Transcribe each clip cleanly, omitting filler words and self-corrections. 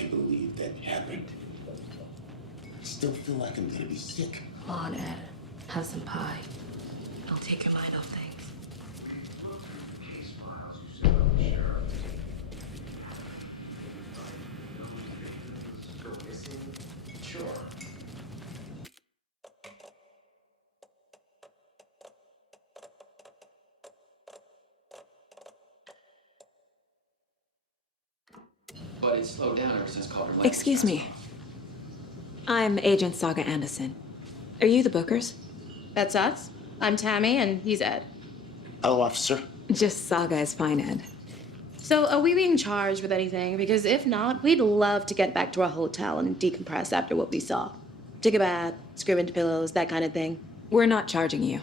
can't believe that happened. I still feel like I'm gonna be sick. Come on, Ed. Have some pie. I'll take your mind off things. Sure. But it slowed down ever since Calder Lake. Excuse me. I'm Agent Saga Anderson. Are you the Bookers? That's us. I'm Tammy, and he's Ed. Hello, officer. Just Saga is fine, Ed. So, are we being charged with anything? Because if not, we'd love to get back to our hotel and decompress after what we saw. Take a bath, scream into pillows, that kind of thing. We're not charging you.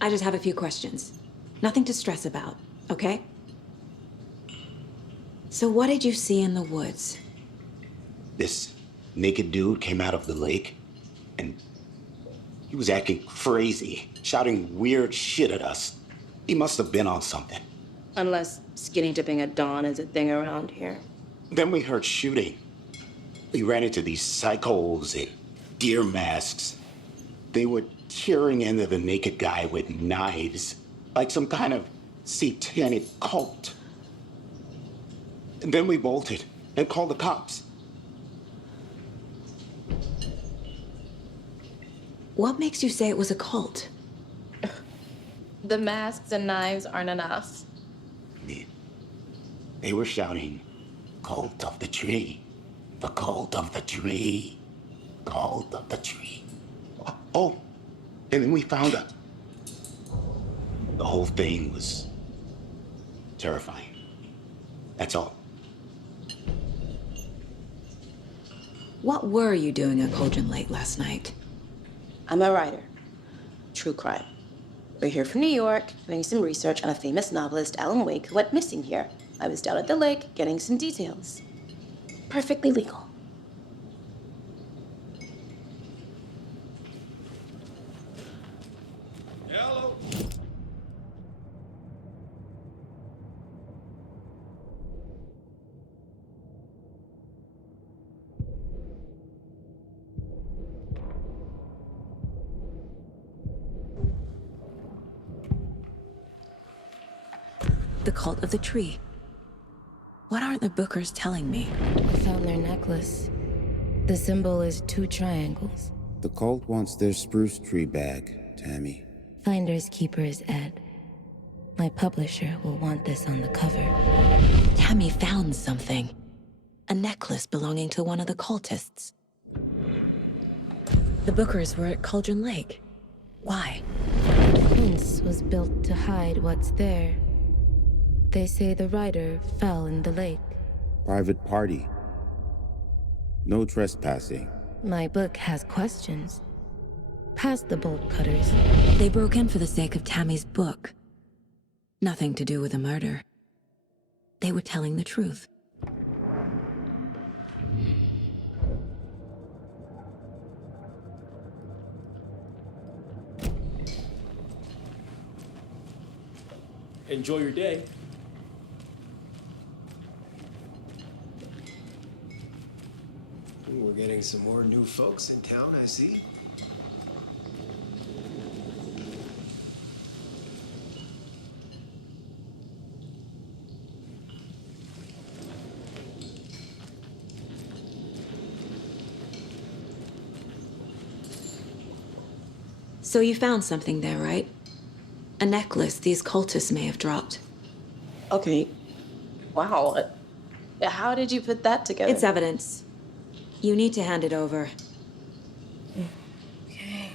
I just have a few questions. Nothing to stress about, okay? So what did you see in the woods? This naked dude came out of the lake, and he was acting crazy, shouting weird shit at us. He must have been on something. Unless skinny dipping at dawn is a thing around here. Then we heard shooting. We ran into these psychos in deer masks. They were tearing into the naked guy with knives, like some kind of satanic cult. And then we bolted and called the cops. What makes you say it was a cult? The masks and knives aren't enough. They were shouting, "Cult of the tree, the cult of the tree, cult of the tree." Oh, and then we found her. The whole thing was terrifying. That's all. What were you doing at Cauldron Lake last night? I'm a writer. True crime. We're here from New York, doing some research on a famous novelist, Alan Wake, who went missing here. I was down at the lake, getting some details. Perfectly legal. Hello. The cult of the tree. What aren't the Bookers telling me? I found their necklace. The symbol is 2 triangles. The cult wants their spruce tree back, Tammy. Finders keepers, Ed. My publisher will want this on the cover. Tammy found something. A necklace belonging to one of the cultists. The Bookers were at Cauldron Lake. Why? The fence was built to hide what's there. They say the writer fell in the lake. Private party. No trespassing. My book has questions. Past the bolt cutters. They broke in for the sake of Tammy's book. Nothing to do with a murder. They were telling the truth. Enjoy your day. We're getting some more new folks in town, I see. So you found something there, right? A necklace these cultists may have dropped. Okay. Wow. How did you put that together? It's evidence. You need to hand it over. Okay.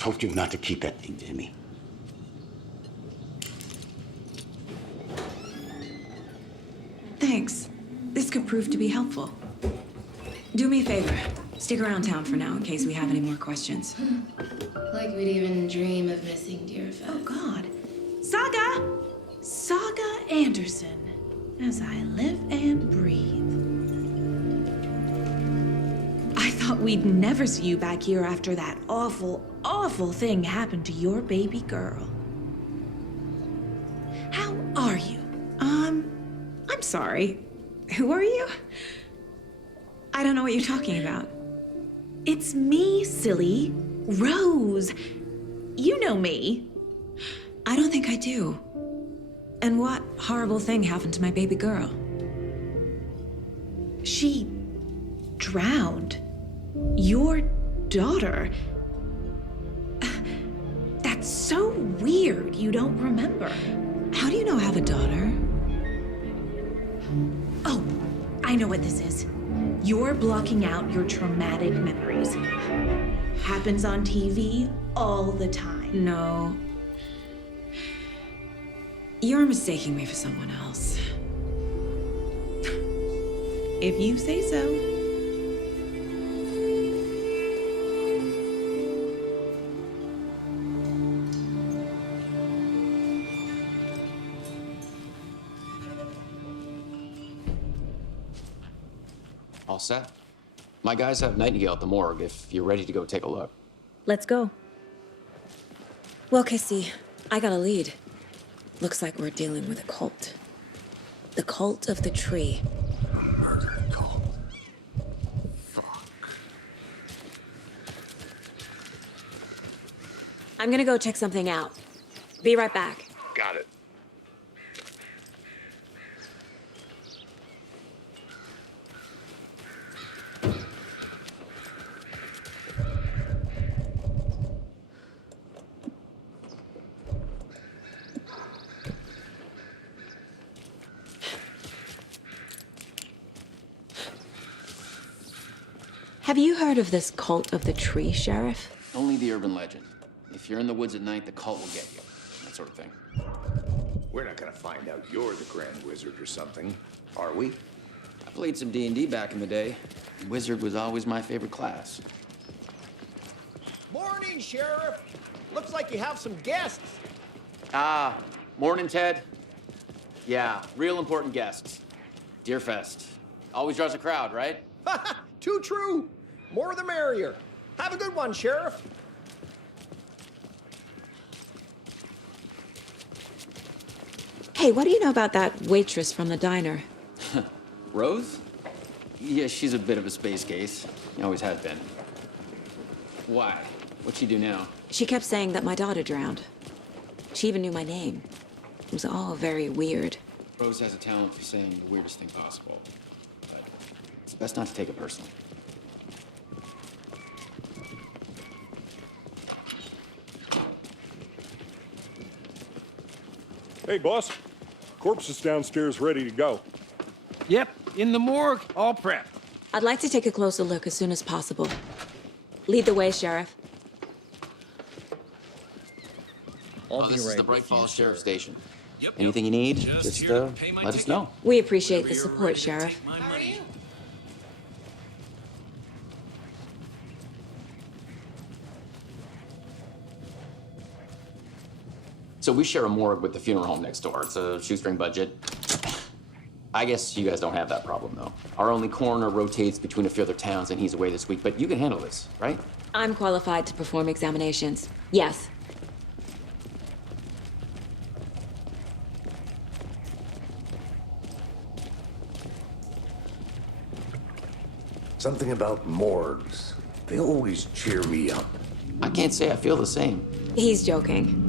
Told you not to keep that thing, Tammy. Thanks. This could prove to be helpful. Do me a favor. Stick around town for now in case we have any more questions. Like we'd even dream of missing dear Fez. Oh, God. Saga! Saga Anderson. As I live and breathe. I thought we'd never see you back here after that awful, awful thing happened to your baby girl. How are you? I'm sorry. Who are you? I don't know what you're talking about. It's me, silly. Rose. You know me. I don't think I do. And what horrible thing happened to my baby girl? She drowned. Your daughter. That's so weird you don't remember. How do you know I have a daughter? Oh, I know what this is. You're blocking out your traumatic memories. Happens on TV all the time. No. You're mistaking me for someone else. If you say so. All set. My guys have Nightingale at the morgue if you're ready to go take a look. Let's go. Well, Casey, I got a lead. Looks like we're dealing with a cult. The cult of the tree. Murder cult. Fuck. I'm gonna go check something out. Be right back. Got it. Have you heard of this cult of the tree, Sheriff? Only the urban legend. If you're in the woods at night, the cult will get you. That sort of thing. We're not gonna find out you're the Grand Wizard or something, are we? I played some D&D back in the day. Wizard was always my favorite class. Morning, Sheriff. Looks like you have some guests. Ah, morning, Ted. Yeah, real important guests. Deerfest. Always draws a crowd, right? Too true. More the merrier. Have a good one, Sheriff. Hey, what do you know about that waitress from the diner? Rose? Yeah, she's a bit of a space case. Always has been. Why? What'd she do now? She kept saying that my daughter drowned. She even knew my name. It was all very weird. Rose has a talent for saying the weirdest thing possible. But it's best not to take it personally. Hey, boss. Corpse is downstairs ready to go. Yep, in the morgue, all prepped. I'd like to take a closer look as soon as possible. Lead the way, Sheriff. This is the Bright Falls Sheriff Station. Anything you need, just let us know. We appreciate the support, Sheriff. How are you? So we share a morgue with the funeral home next door. It's a shoestring budget. I guess you guys don't have that problem, though. Our only coroner rotates between a few other towns, and he's away this week, but you can handle this, right? I'm qualified to perform examinations. Yes. Something about morgues. They always cheer me up. I can't say I feel the same. He's joking.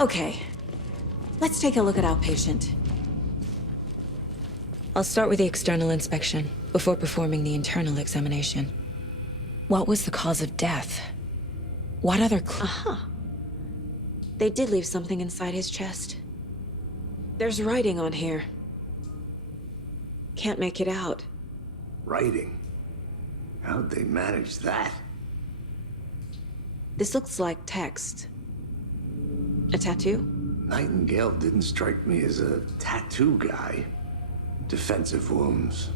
Okay, let's take a look at our patient. I'll start with the external inspection before performing the internal examination. What was the cause of death? What other They did leave something inside his chest. There's writing on here. Can't make it out. Writing? How'd they manage that? This looks like text. A tattoo? Nightingale didn't strike me as a tattoo guy. Defensive wounds.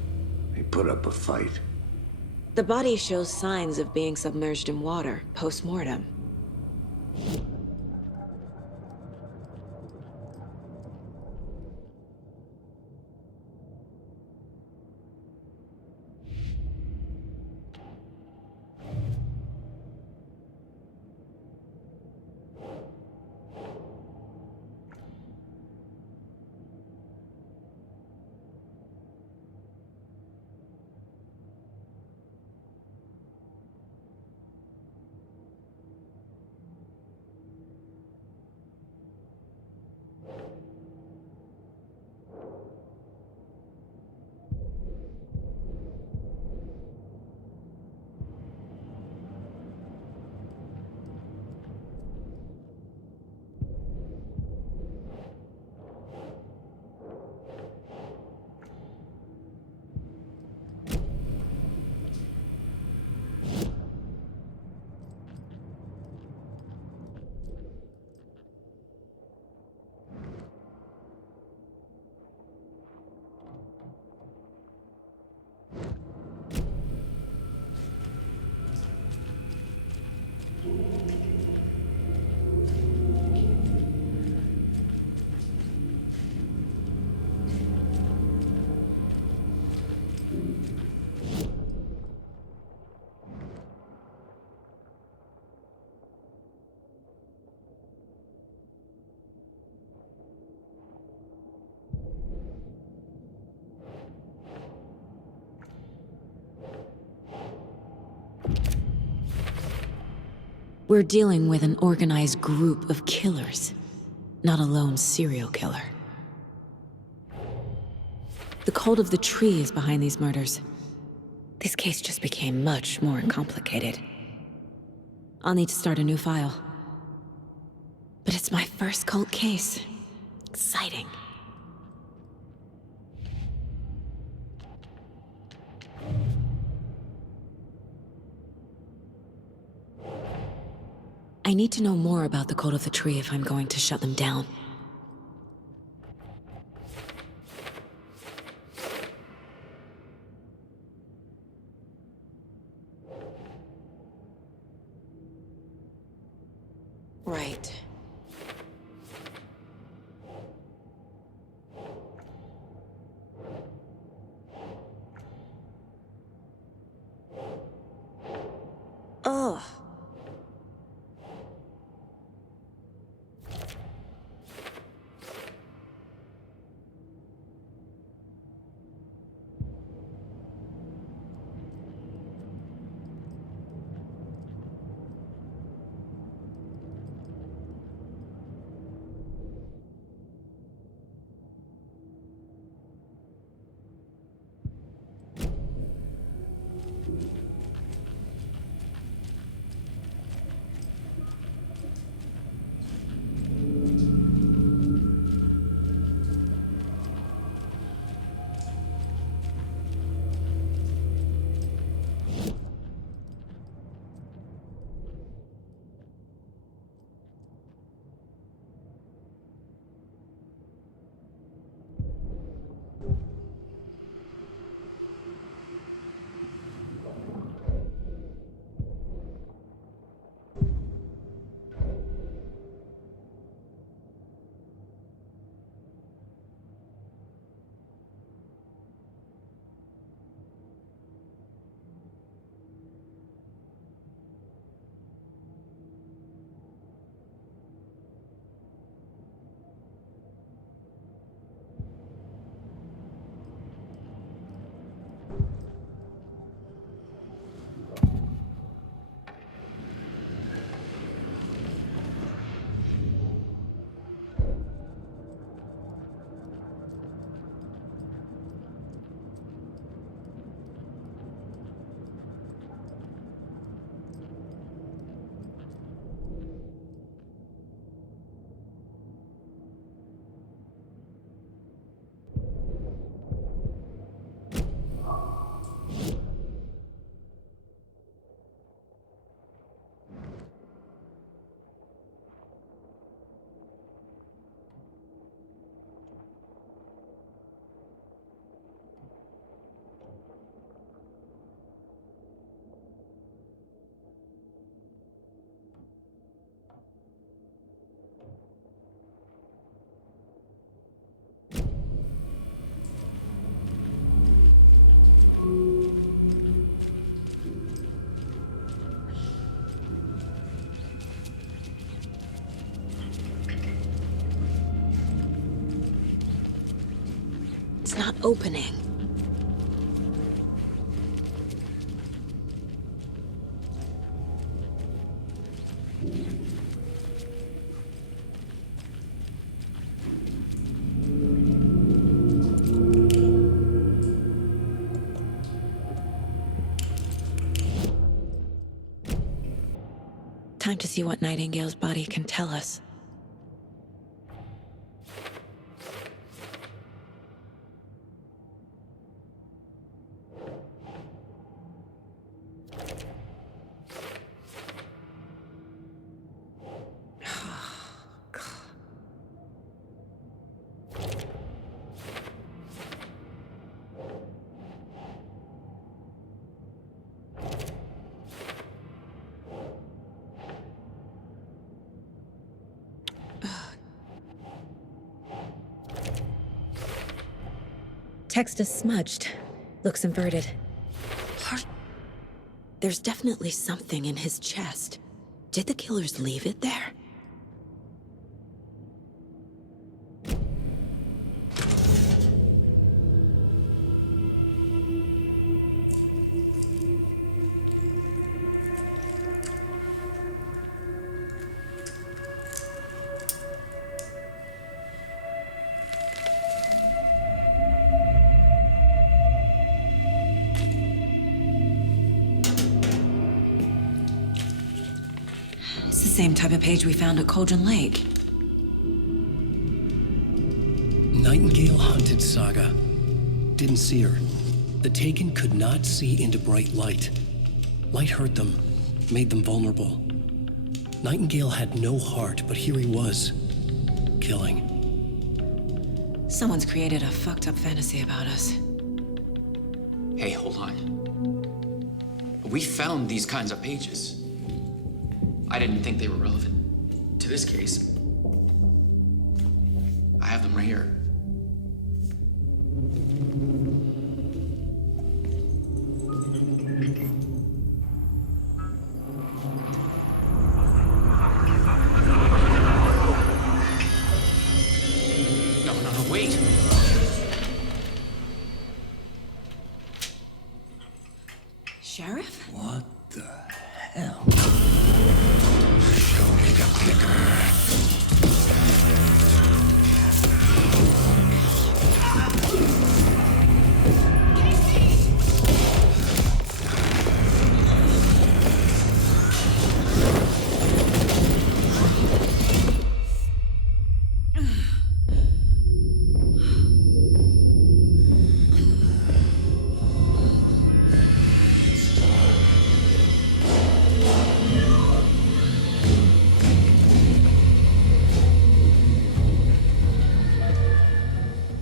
He put up a fight. The body shows signs of being submerged in water post-mortem. We're dealing with an organized group of killers, not a lone serial killer. The cult of the tree is behind these murders. This case just became much more complicated. I'll need to start a new file. But it's my first cult case. Exciting. I need to know more about the cult of the tree if I'm going to shut them down. Right. Ugh. It's not opening. Time to see what Nightingale's body can tell us. Text is smudged. Looks inverted. There's definitely something in his chest. Did the killers leave it there? It's the same type of page we found at Cauldron Lake. Nightingale hunted Saga. Didn't see her. The Taken could not see into bright light. Light hurt them, made them vulnerable. Nightingale had no heart, but here he was, killing. Someone's created a fucked up fantasy about us. Hey, hold on. We found these kinds of pages. I didn't think they were relevant to this case. I have them right here. No, wait! Sheriff? What the hell? Show me the clicker.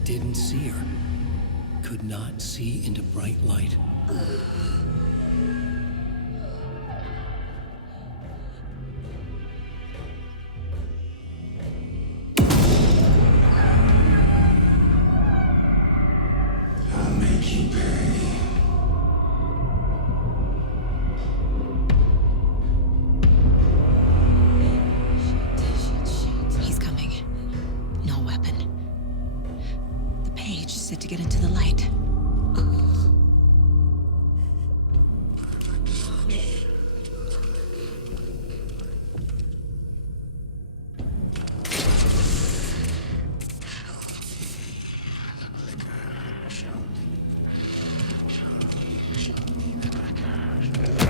Didn't see her. Could not see into bright light. I'll make you pay. He's coming. No weapon. The page said to get into the light.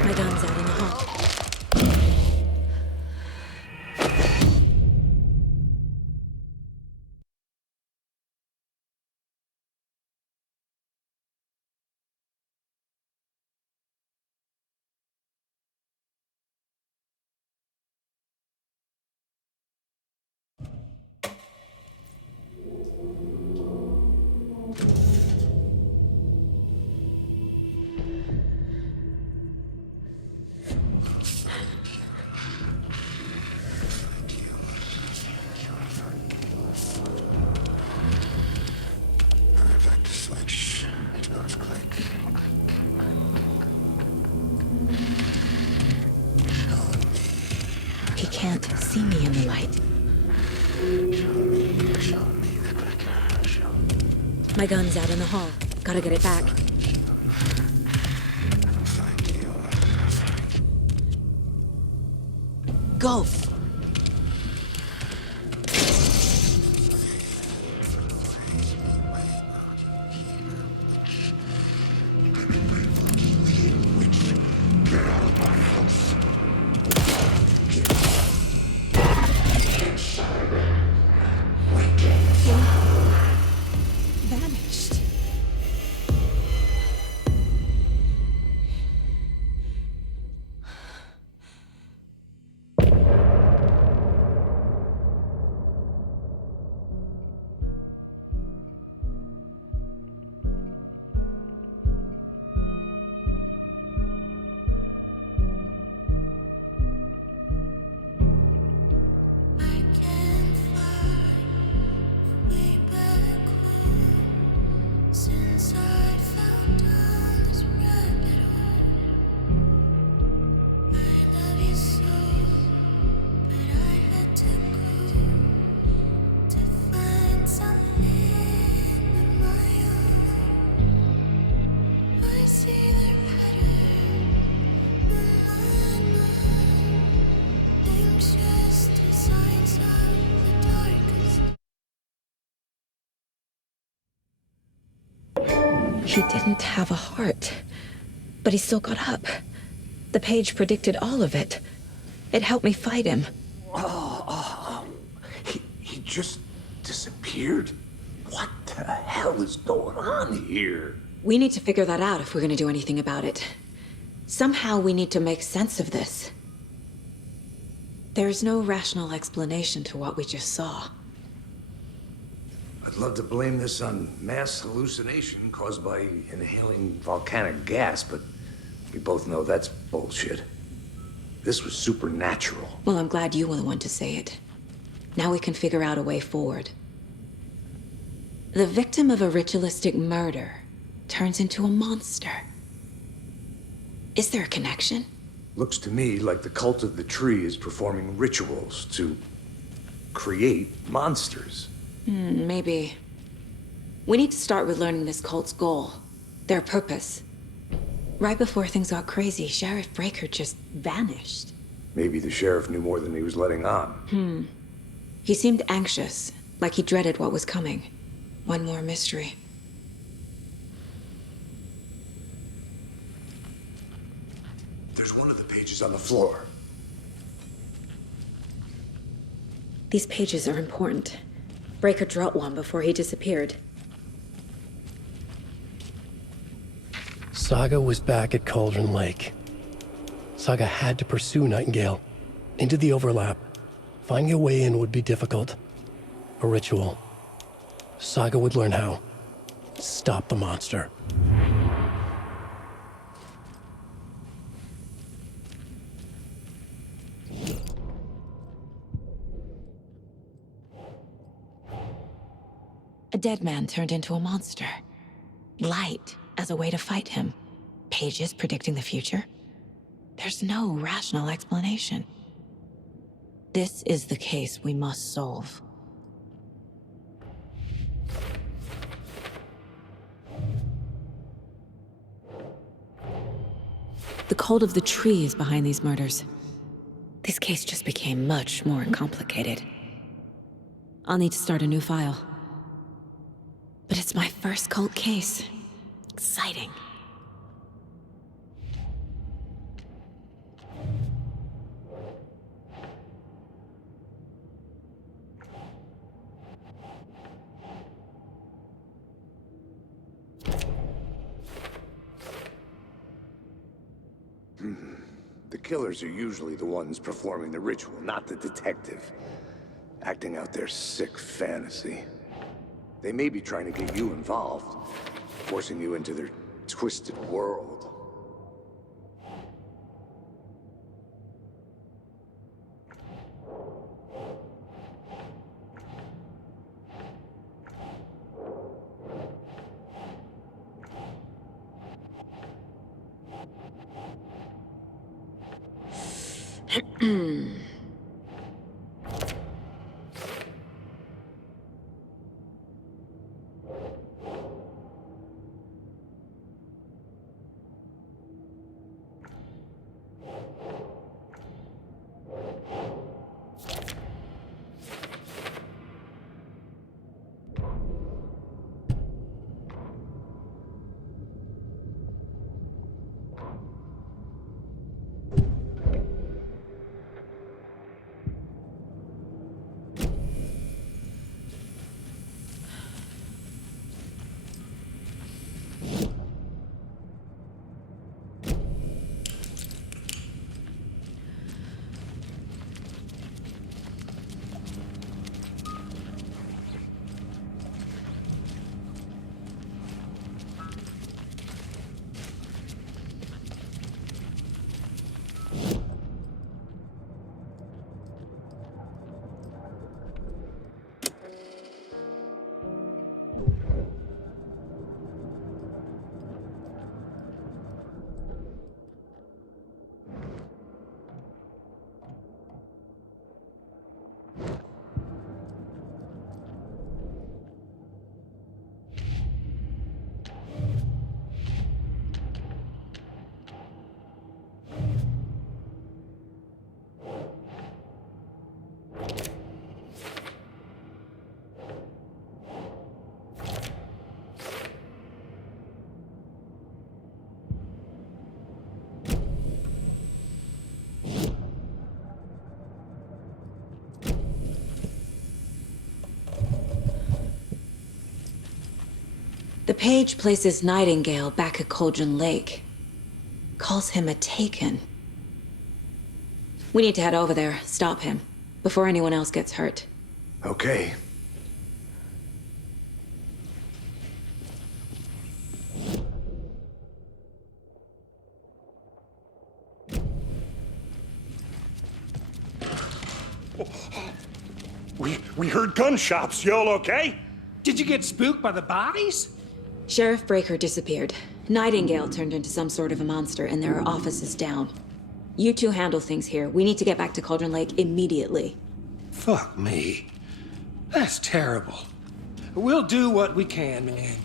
My gun's out in the hall. I'd like to switch. It goes quick. He can't see me in the light. My gun's out in the hall. Gotta get it back. Go! Vanished. He didn't have a heart, but he still got up. The page predicted all of it. It helped me fight him. He just disappeared? What the hell is going on here? We need to figure that out if we're gonna do anything about it. Somehow we need to make sense of this. There's no rational explanation to what we just saw. I'd love to blame this on mass hallucination caused by inhaling volcanic gas, but we both know that's bullshit. This was supernatural. Well, I'm glad you were the one to say it. Now we can figure out a way forward. The victim of a ritualistic murder turns into a monster. Is there a connection? Looks to me like the cult of the tree is performing rituals to create monsters. Maybe. We need to start with learning this cult's goal, their purpose. Right before things got crazy, Sheriff Breaker just vanished. Maybe the sheriff knew more than he was letting on. He seemed anxious, like he dreaded what was coming. One more mystery. There's one of the pages on the floor. These pages are important. Breaker dropped one before he disappeared. Saga was back at Cauldron Lake. Saga had to pursue Nightingale into the overlap. Finding a way in would be difficult. A ritual. Saga would learn how. Stop the monster. A dead man turned into a monster. Light as a way to fight him. Pages predicting the future. There's no rational explanation. This is the case we must solve. The cult of the tree is behind these murders. This case just became much more complicated. I'll need to start a new file. But it's my first cult case. Exciting. The killers are usually the ones performing the ritual, not the detective. Acting out their sick fantasy. They may be trying to get you involved, forcing you into their twisted world. The page places Nightingale back at Cauldron Lake. Calls him a Taken. We need to head over there, stop him, before anyone else gets hurt. Okay. We heard gunshots. Y'all okay? Did you get spooked by the bodies? Sheriff Breaker disappeared. Nightingale turned into some sort of a monster, and there are offices down. You two handle things here. We need to get back to Cauldron Lake immediately. Fuck me. That's terrible. We'll do what we can, man.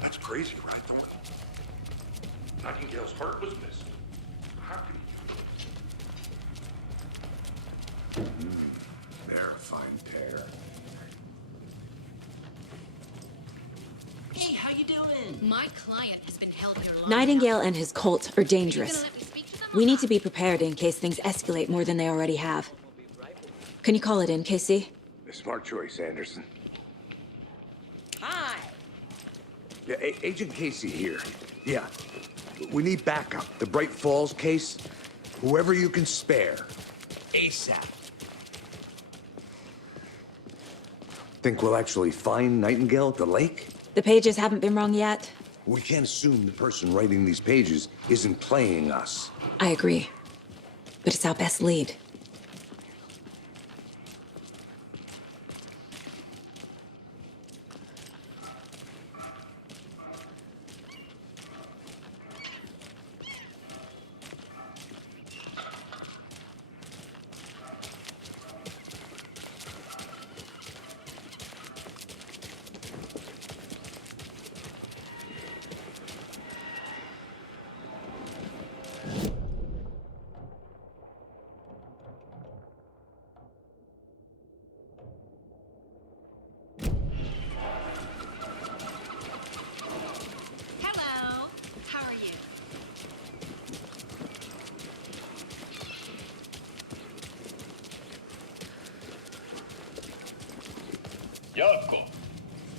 That's crazy, right? Nightingale's heart was missing. How could he? They're a fine pair. Hey, how you doing? My client has been held here long. Nightingale and his cult are dangerous. We need to be prepared in case things escalate more than they already have. Can you call it in, KC? A smart choice, Anderson. Hi. Yeah, Agent Casey here. Yeah. We need backup. The Bright Falls case. Whoever you can spare. ASAP. Think we'll actually find Nightingale at the lake? The pages haven't been rung yet. We can't assume the person writing these pages isn't playing us. I agree. But it's our best lead. Hello. How are you? Yoko,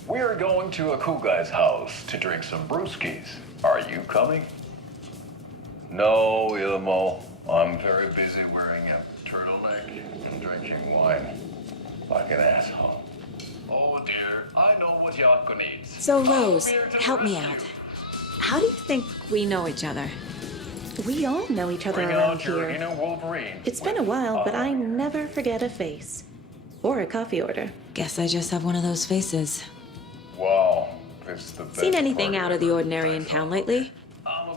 we're going to a cool guy's house to drink some brewskis. Are you coming? No, Ilmo. I'm very busy wearing a turtleneck and drinking wine. Like an asshole. Oh dear, I know what Yoko needs. So, Rose, I'm here to help me rescue. out. How do you think we know each other? We all know each other Bring around out your here. inner Wolverine. It's been a while, but I never forget a face. Or a coffee order. Guess I just have one of those faces. Wow, this is the best Seen anything party out of the ordinary in town lately?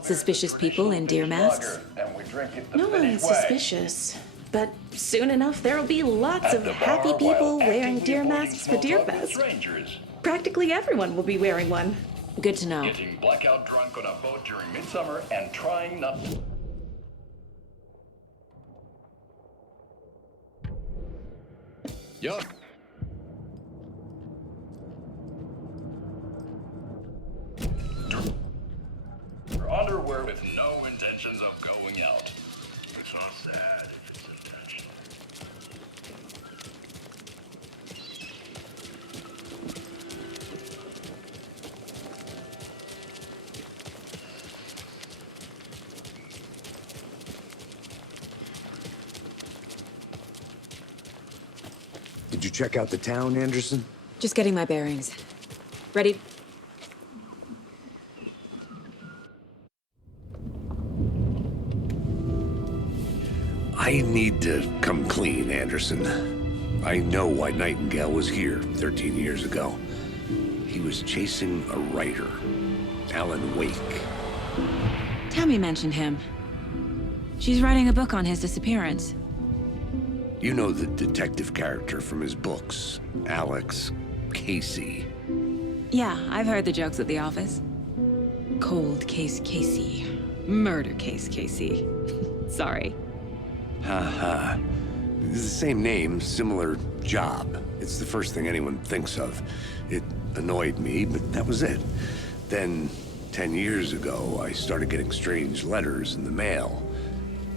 Suspicious people in deer masks? And we drink it the No Finnish one's way. suspicious. But soon enough, there'll be lots At of the happy bar, people while wearing actively deer avoiding masks for small Deer talk with Fest. strangers. Practically everyone will be wearing one. Good to know. Getting blackout drunk on a boat during midsummer and trying not to. Yuck. Your underwear with no intentions of going out. So sad. It's intentional. Did you check out the town, Anderson? Just getting my bearings. Ready? I need to come clean, Anderson. I know why Nightingale was here 13 years ago. He was chasing a writer, Alan Wake. Tammy mentioned him. She's writing a book on his disappearance. You know the detective character from his books, Alex Casey. Yeah, I've heard the jokes at the office. Cold case Casey. Murder case Casey. Sorry. Ha. It's the same name, similar job. It's the first thing anyone thinks of. It annoyed me, but that was it. Then, 10 years ago, I started getting strange letters in the mail.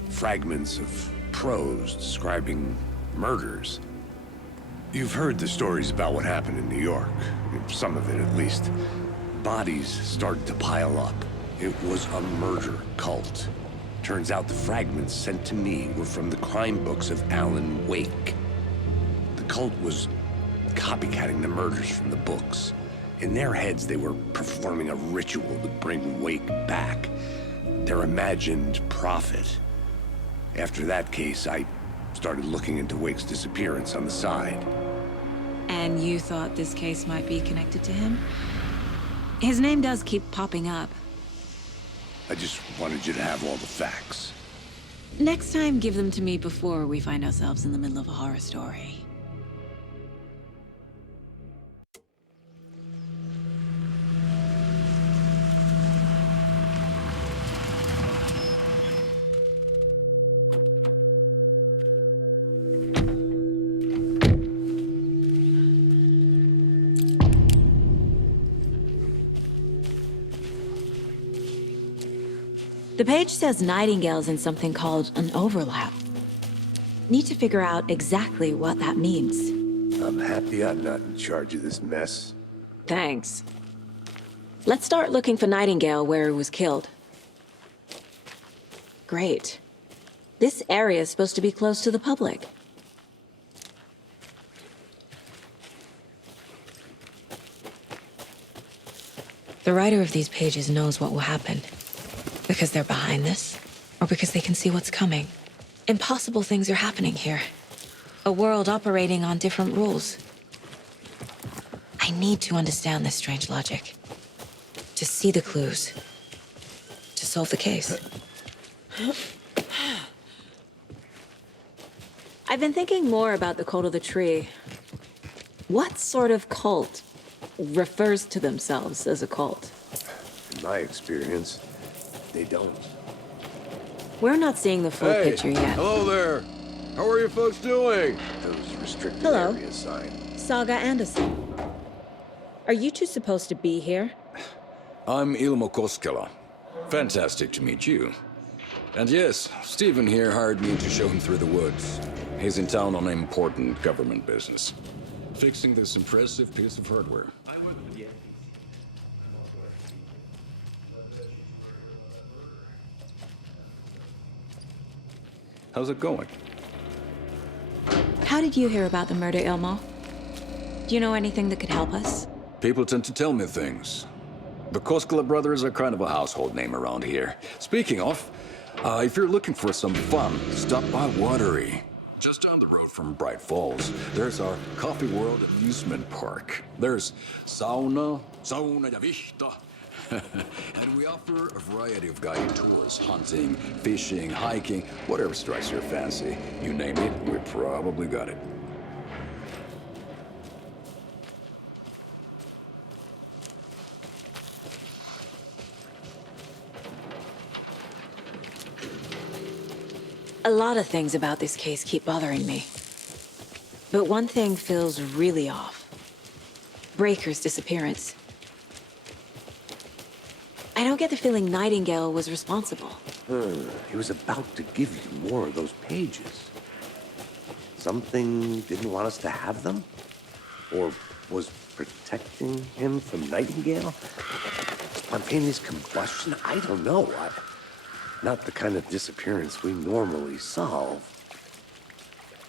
Fragments of prose describing murders. You've heard the stories about what happened in New York. Some of it, at least. Bodies started to pile up. It was a murder cult. Turns out the fragments sent to me were from the crime books of Alan Wake. The cult was copycatting the murders from the books. In their heads, they were performing a ritual to bring Wake back. Their imagined prophet. After that case, I started looking into Wake's disappearance on the side. And you thought this case might be connected to him? His name does keep popping up. I just wanted you to have all the facts. Next time, give them to me before we find ourselves in the middle of a horror story. The page says Nightingale's in something called an overlap. Need to figure out exactly what that means. I'm happy I'm not in charge of this mess. Thanks. Let's start looking for Nightingale where he was killed. Great. This area is supposed to be close to the public. The writer of these pages knows what will happen. Because they're behind this, or because they can see what's coming. Impossible things are happening here. A world operating on different rules. I need to understand this strange logic. To see the clues. To solve the case. I've been thinking more about the cult of the tree. What sort of cult refers to themselves as a cult? In my experience, they don't. We're not seeing the full picture yet. Hello there. How are you folks doing? Those restricted Hello. area signs. Saga Anderson. Are you two supposed to be here? I'm Ilmo Koskela. Fantastic to meet you. And yes, Stephen here hired me to show him through the woods. He's in town on important government business. Fixing this impressive piece of hardware. How's it going? How did you hear about the murder, Ilmo? Do you know anything that could help us? People tend to tell me things. The Koskela brothers are kind of a household name around here. Speaking of, if you're looking for some fun, stop by Watery. Just down the road from Bright Falls, there's our Coffee World amusement park. There's sauna ja vihta. And we offer a variety of guided tours, hunting, fishing, hiking, whatever strikes your fancy. You name it, we probably got it. A lot of things about this case keep bothering me. But one thing feels really off. Breaker's disappearance. I don't get the feeling Nightingale was responsible. He was about to give you more of those pages. Something didn't want us to have them? Or was protecting him from Nightingale? Spontaneous combustion? I don't know. Not the kind of disappearance we normally solve.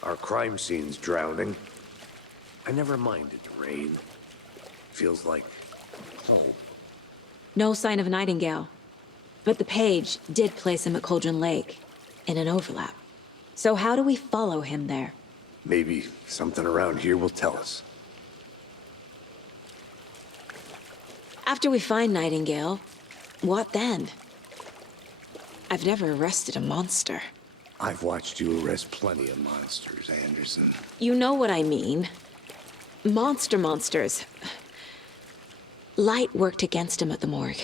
Our crime scene's drowning. I never minded the rain. Feels like home. No sign of Nightingale. But the page did place him at Cauldron Lake, in an overlap. So how do we follow him there? Maybe something around here will tell us. After we find Nightingale, what then? I've never arrested a monster. I've watched you arrest plenty of monsters, Anderson. You know what I mean. Monsters. Light worked against him at the morgue.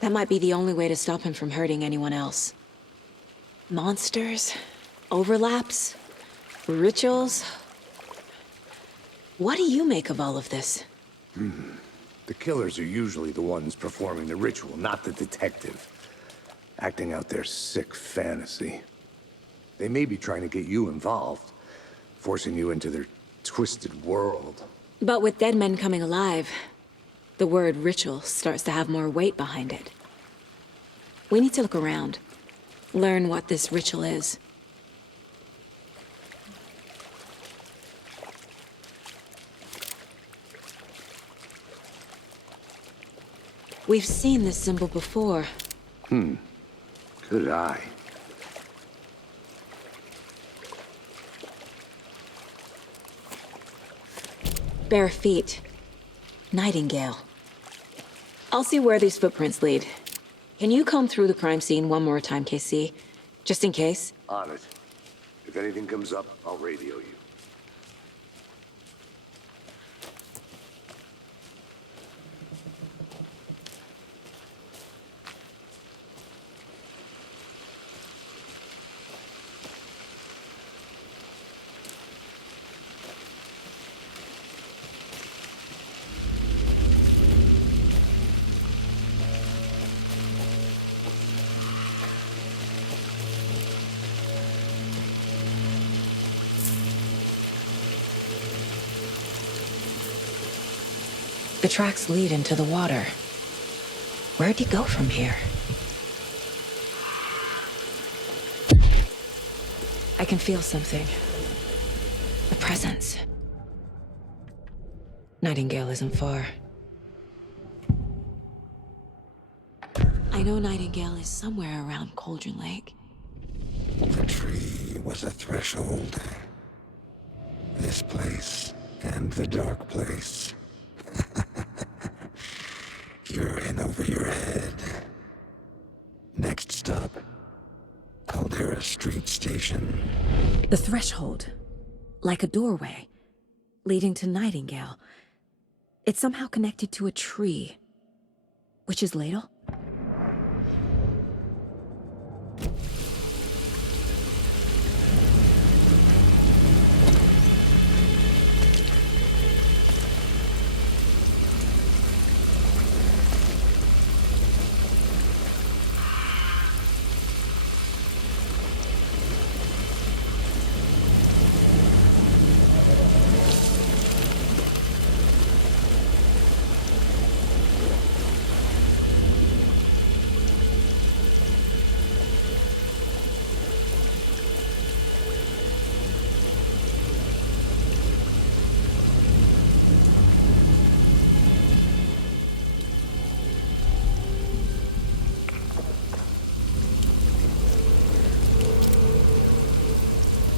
That might be the only way to stop him from hurting anyone else. Monsters? Overlaps? Rituals? What do you make of all of this? The killers are usually the ones performing the ritual, not the detective. Acting out their sick fantasy. They may be trying to get you involved, forcing you into their twisted world. But with dead men coming alive, the word ritual starts to have more weight behind it. We need to look around, learn what this ritual is. We've seen this symbol before. Good eye. Bare feet. Nightingale. I'll see where these footprints lead. Can you comb through the crime scene one more time, KC? Just in case? On it. If anything comes up, I'll radio you. The tracks lead into the water. Where'd he go from here? I can feel something. A presence. Nightingale isn't far. I know Nightingale is somewhere around Cauldron Lake. The tree was a threshold. This place and the dark place. You're in over your head. Next stop, Caldera Street Station. The threshold. Like a doorway. Leading to Nightingale. It's somehow connected to a tree. Witch's Ladle?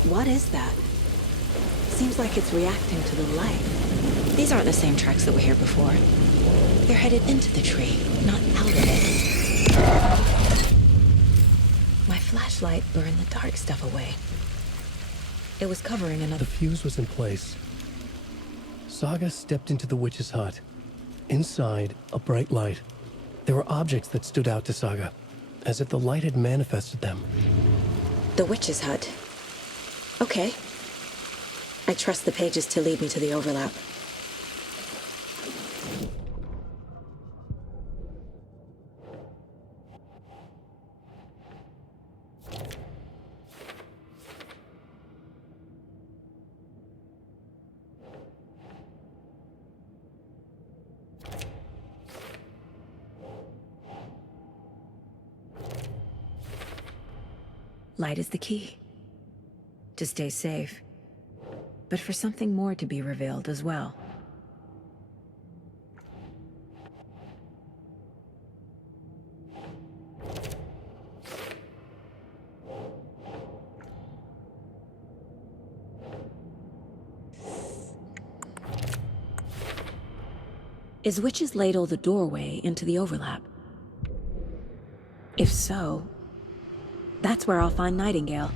What is that? Seems like it's reacting to the light. These aren't the same tracks that were here before. They're headed into the tree, not out of it. My flashlight burned the dark stuff away. It was covering another... The fuse was in place. Saga stepped into the witch's hut. Inside, a bright light. There were objects that stood out to Saga, as if the light had manifested them. The witch's hut. Okay. I trust the pages to lead me to the overlap. Light is the key. To stay safe, but for something more to be revealed as well. Is Witch's Ladle the doorway into the overlap? If so, that's where I'll find Nightingale.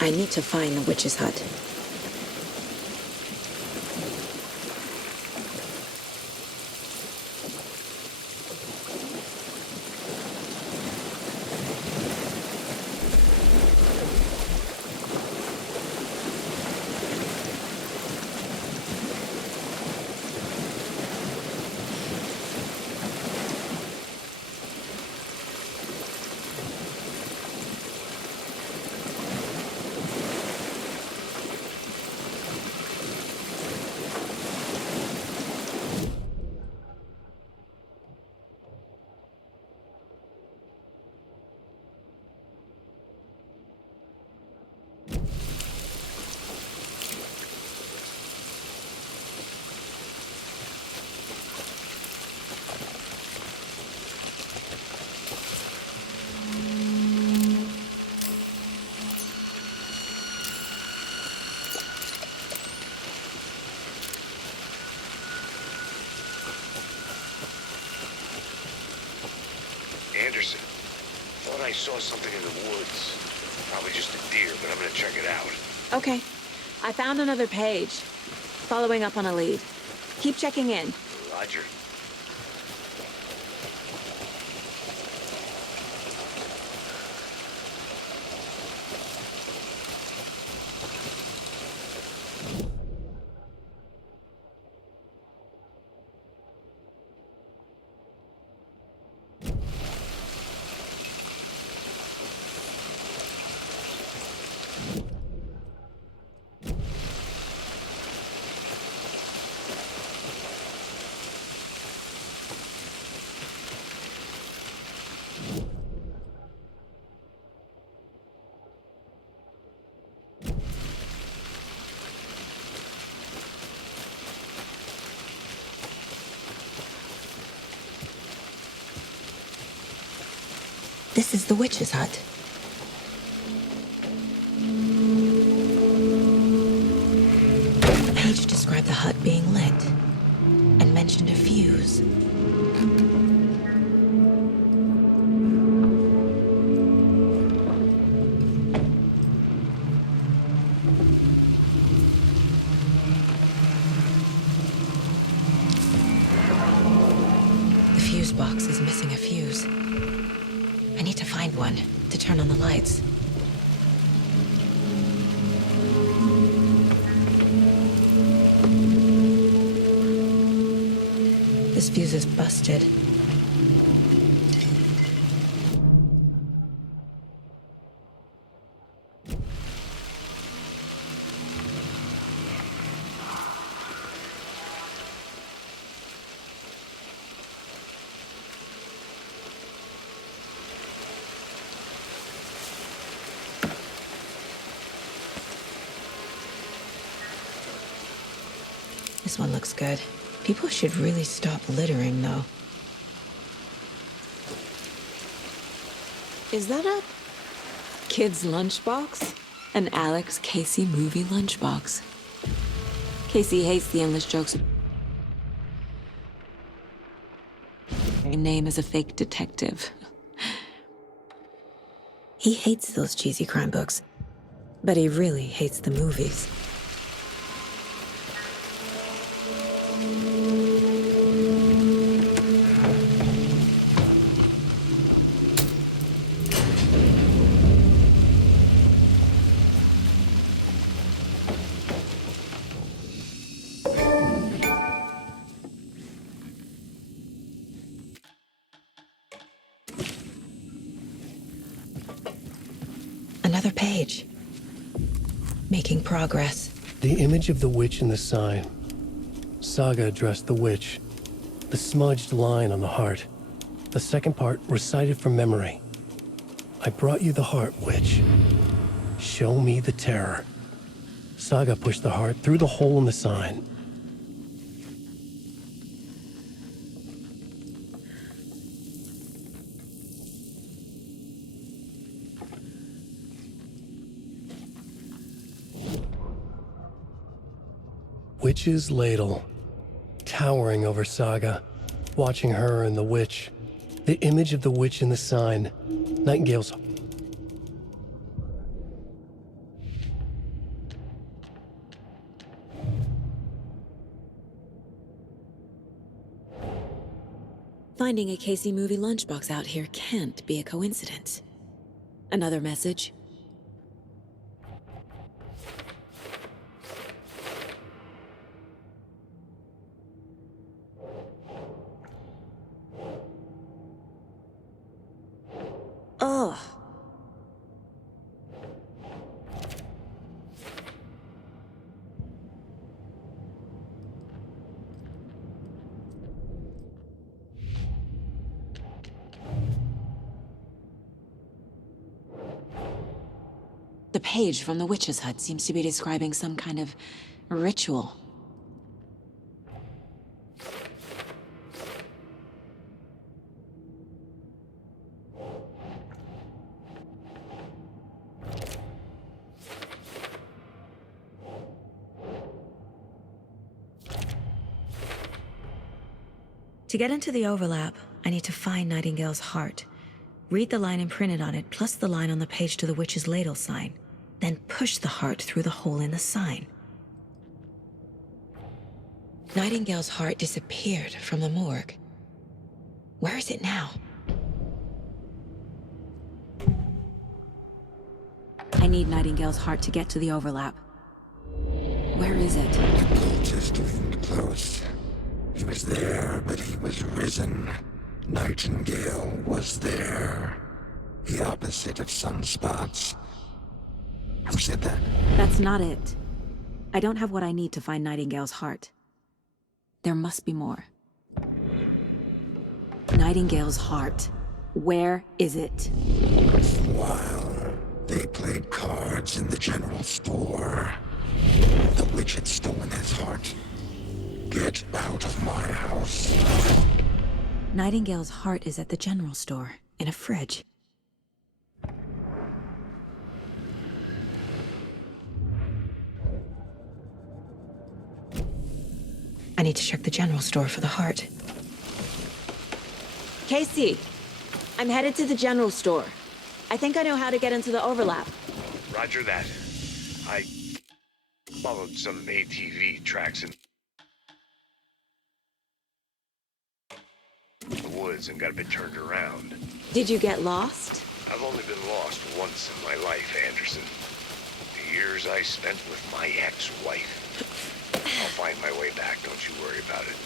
I need to find the witch's hut. I saw something in the woods. Probably just a deer, but I'm gonna check it out. Okay. I found another page. Following up on a lead. Keep checking in. Roger. This is the witch's hut. The page described the hut being lit and mentioned a fuse. The fuse box is missing a fuse. I need to find one to turn on the lights. This fuse is busted. This one looks good. People should really stop littering, though. Is that a kid's lunchbox? An Alex Casey movie lunchbox. Casey hates the endless jokes. Her name is a fake detective. He hates those cheesy crime books, but he really hates the movies. Another page. Making progress. The image of the witch in the sign. Saga addressed the witch. The smudged line on the heart. The second part recited from memory. I brought you the heart, witch. Show me the terror. Saga pushed the heart through the hole in the sign. Witch's ladle, towering over Saga, watching her and the witch. The image of the witch in the sign. Nightingale's. Finding a Casey movie lunchbox out here can't be a coincidence. Another message. Ugh. The page from the witch's hut seems to be describing some kind of ritual. To get into the overlap, I need to find Nightingale's heart. Read the line imprinted on it, plus the line on the page to the witch's ladle sign. Then push the heart through the hole in the sign. Nightingale's heart disappeared from the morgue. Where is it now? I need Nightingale's heart to get to the overlap. Where is it? The cultist leaned close. He was there, but he was risen. Nightingale was there. The opposite of sunspots. Who said that? That's not it. I don't have what I need to find Nightingale's heart. There must be more. Nightingale's heart. Where is it? While they played cards in the general store, the witch had stolen his heart. Get out of my house. Nightingale's heart is at the general store, in a fridge. I need to check the general store for the heart. Casey, I'm headed to the general store. I think I know how to get into the overlap. Roger that. I followed some ATV tracks in the woods and got a bit turned around. Did you get lost? I've only been lost once in my life, Anderson. The years I spent with my ex-wife. I'll find my way back, don't you worry about it.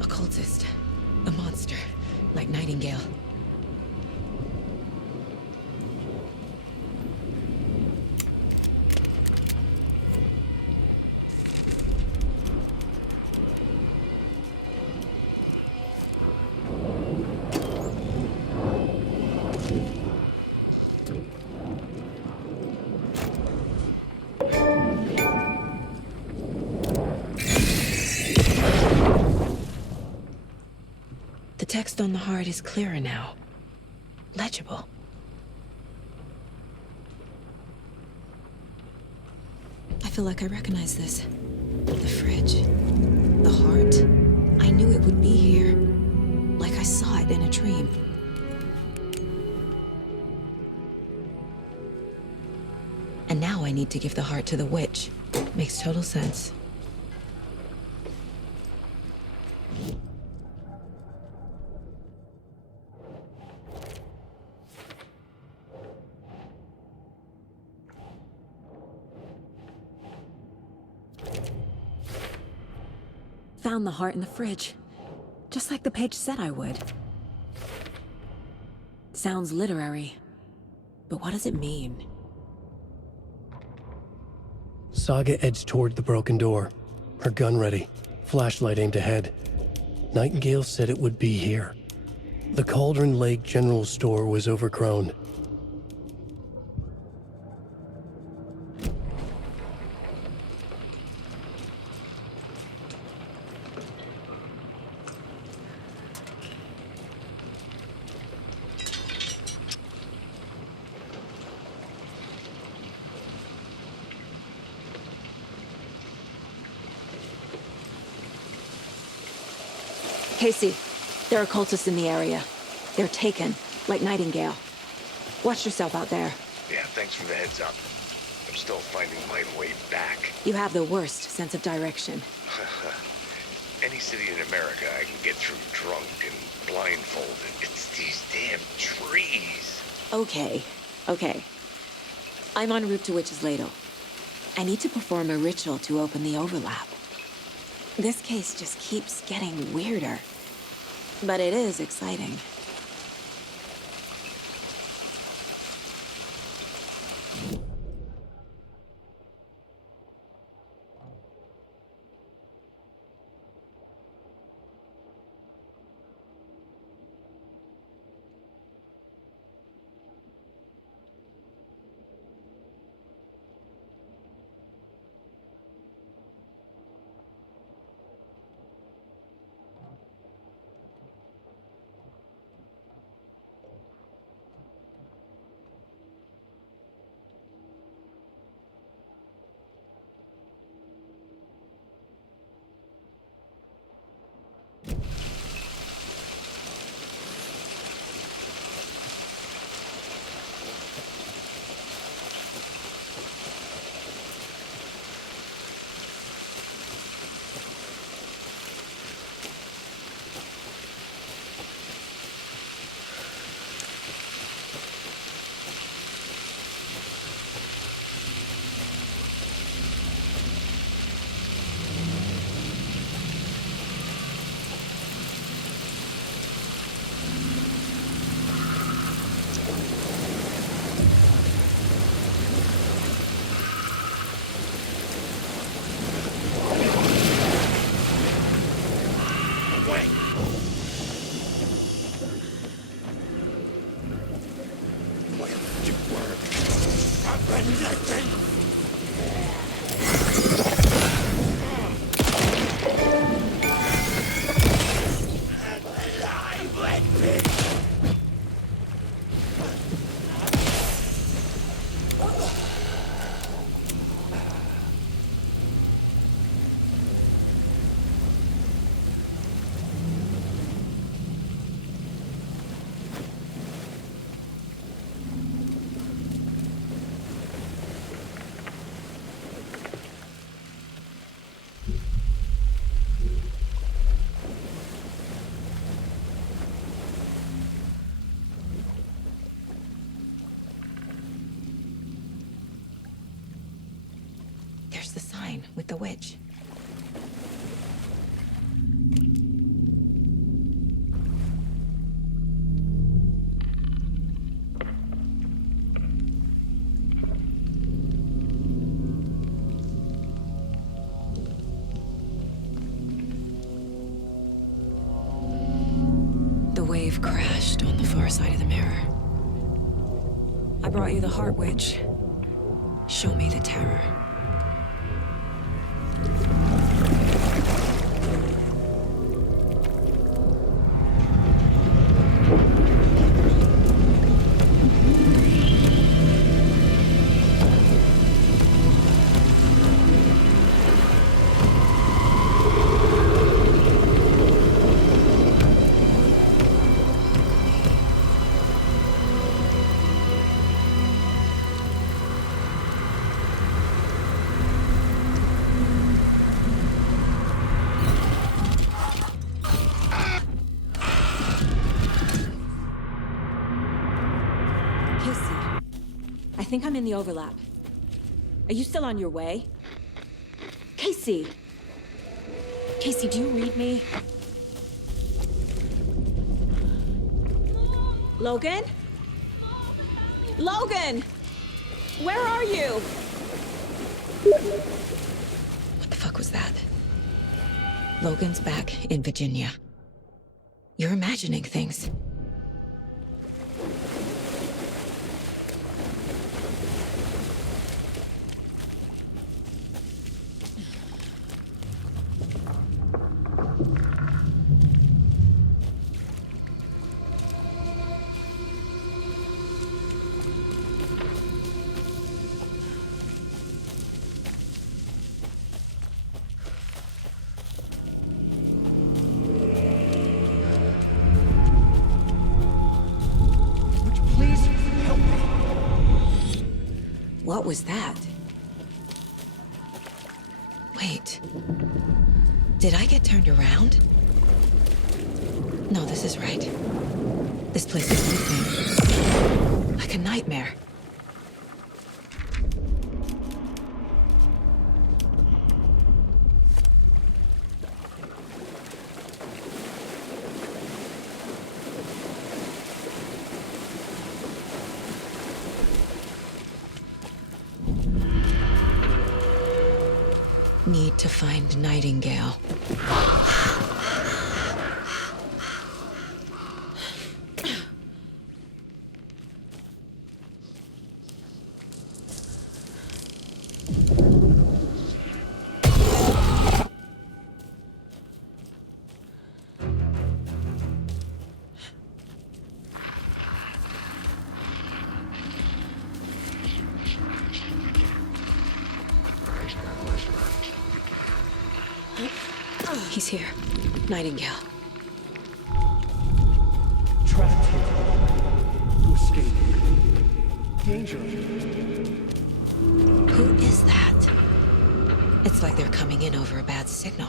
Occultist. A monster. Like Nightingale. The text on the heart is clearer now. Legible. I feel like I recognize this. The fridge. The heart. I knew it would be here. Like I saw it in a dream. And now I need to give the heart to the witch. Makes total sense. Found the heart in the fridge. Just like the page said I would. Sounds literary. But what does it mean? Saga edged toward the broken door, her gun ready, flashlight aimed ahead. Nightingale said it would be here. The Cauldron Lake General Store was overgrown. Casey, there are cultists in the area. They're taken, like Nightingale. Watch yourself out there. Yeah, thanks for the heads up. I'm still finding my way back. You have the worst sense of direction. Any city in America I can get through drunk and blindfolded. It's these damn trees. Okay. I'm en route to Witch's Ladle. I need to perform a ritual to open the overlap. This case just keeps getting weirder. But it is exciting. There's the sign with the witch. The wave crashed on the far side of the mirror. I brought you the Heart Witch. Show me the terror. think I'm in the overlap. Are you still on your way? Casey! Casey, do you read me? Logan? Logan! Where are you? What the fuck was that? Logan's back in Virginia. You're imagining things. What was that? Wait. Did I get turned around? No, this is right. This place is moving. Like a nightmare. Need to find Nightingale. He's here. Nightingale. Trapped here. To escape. Danger. Who is that? It's like they're coming in over a bad signal.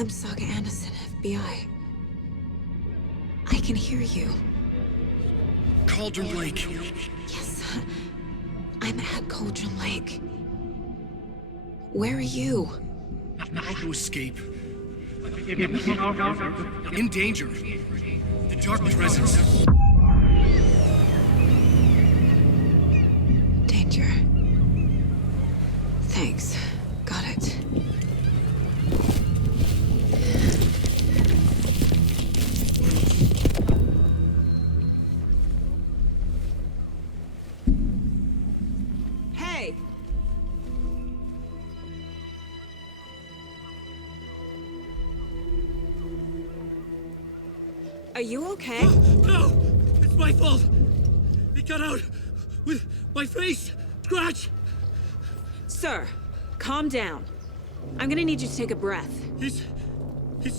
I'm Saga Anderson, FBI. I can hear you. Cauldron Lake. Yes, I'm at Cauldron Lake. Where are you? To escape. In danger. The dark presence. Danger. Thanks. Got it. Hey! Are you okay? No! It's my fault! It got out with my face! Scratch! Sir, calm down. I'm gonna need you to take a breath. He's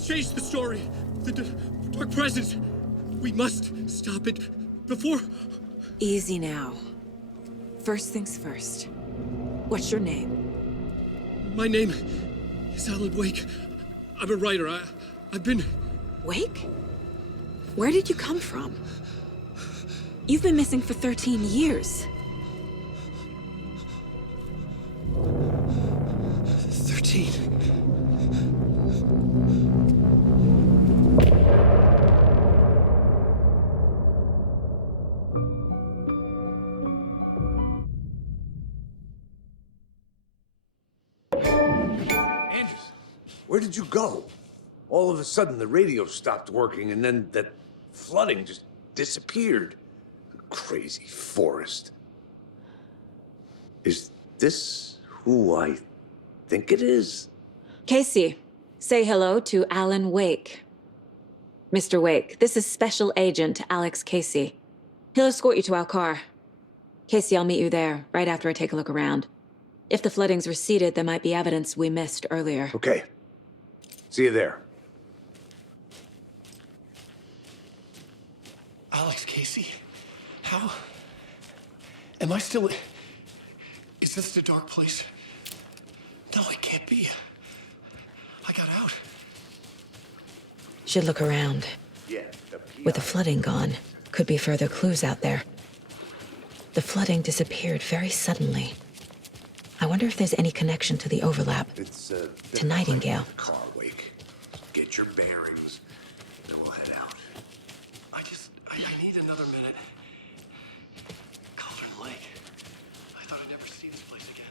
changed the story. The dark presence. We must stop it before... Easy now. First things first. What's your name? My name is Alan Wake. I'm a writer. I've been... Wake? Where did you come from? You've been missing for 13 years. 13. Anderson, where did you go? All of a sudden, the radio stopped working, and then that flooding just disappeared. Crazy forest. Is this who I think it is? Casey, say hello to Alan Wake. Mr. Wake, this is Special Agent Alex Casey. He'll escort you to our car. Casey, I'll meet you there, right after I take a look around. If the flooding's receded, there might be evidence we missed earlier. Okay. See you there. Alex Casey? How? Am I still... Is this the dark place? No, it can't be. I got out. Should look around. Yeah. With the flooding gone, could be further clues out there. The flooding disappeared very suddenly. I wonder if there's any connection to the overlap. It's, to Nightingale. Car Wake. Get your bearings, then we'll head out. I need another minute. Cauldron Lake. I thought I'd never see this place again.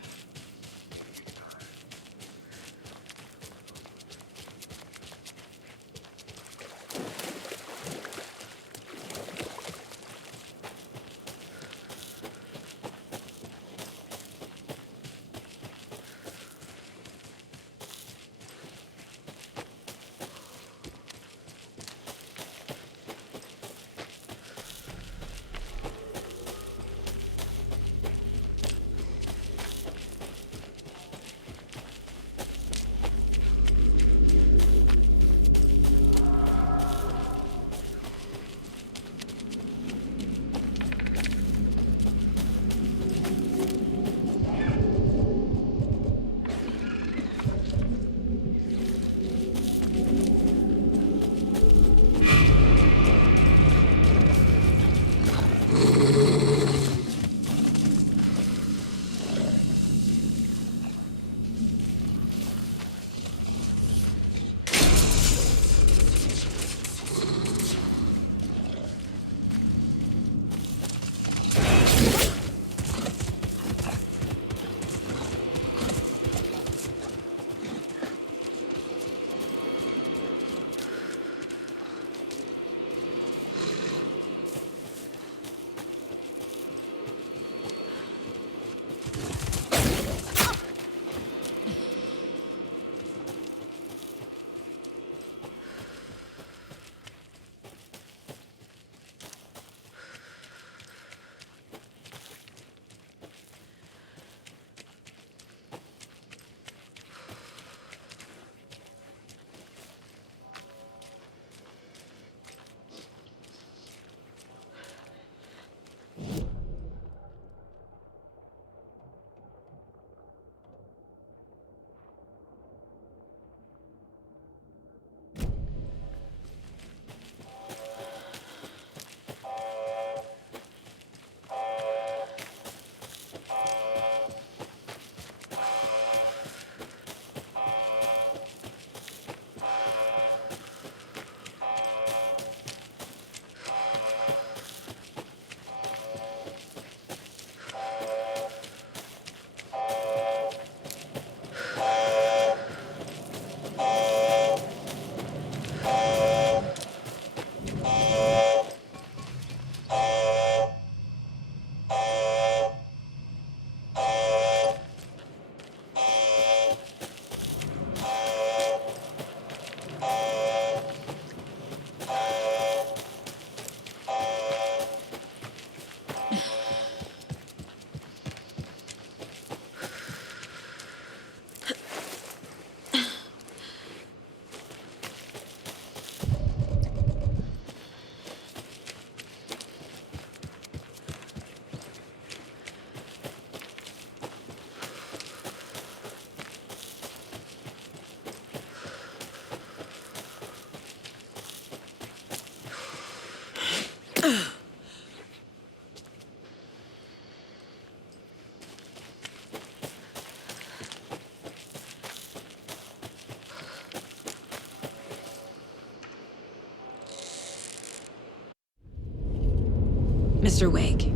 Mr. Wake,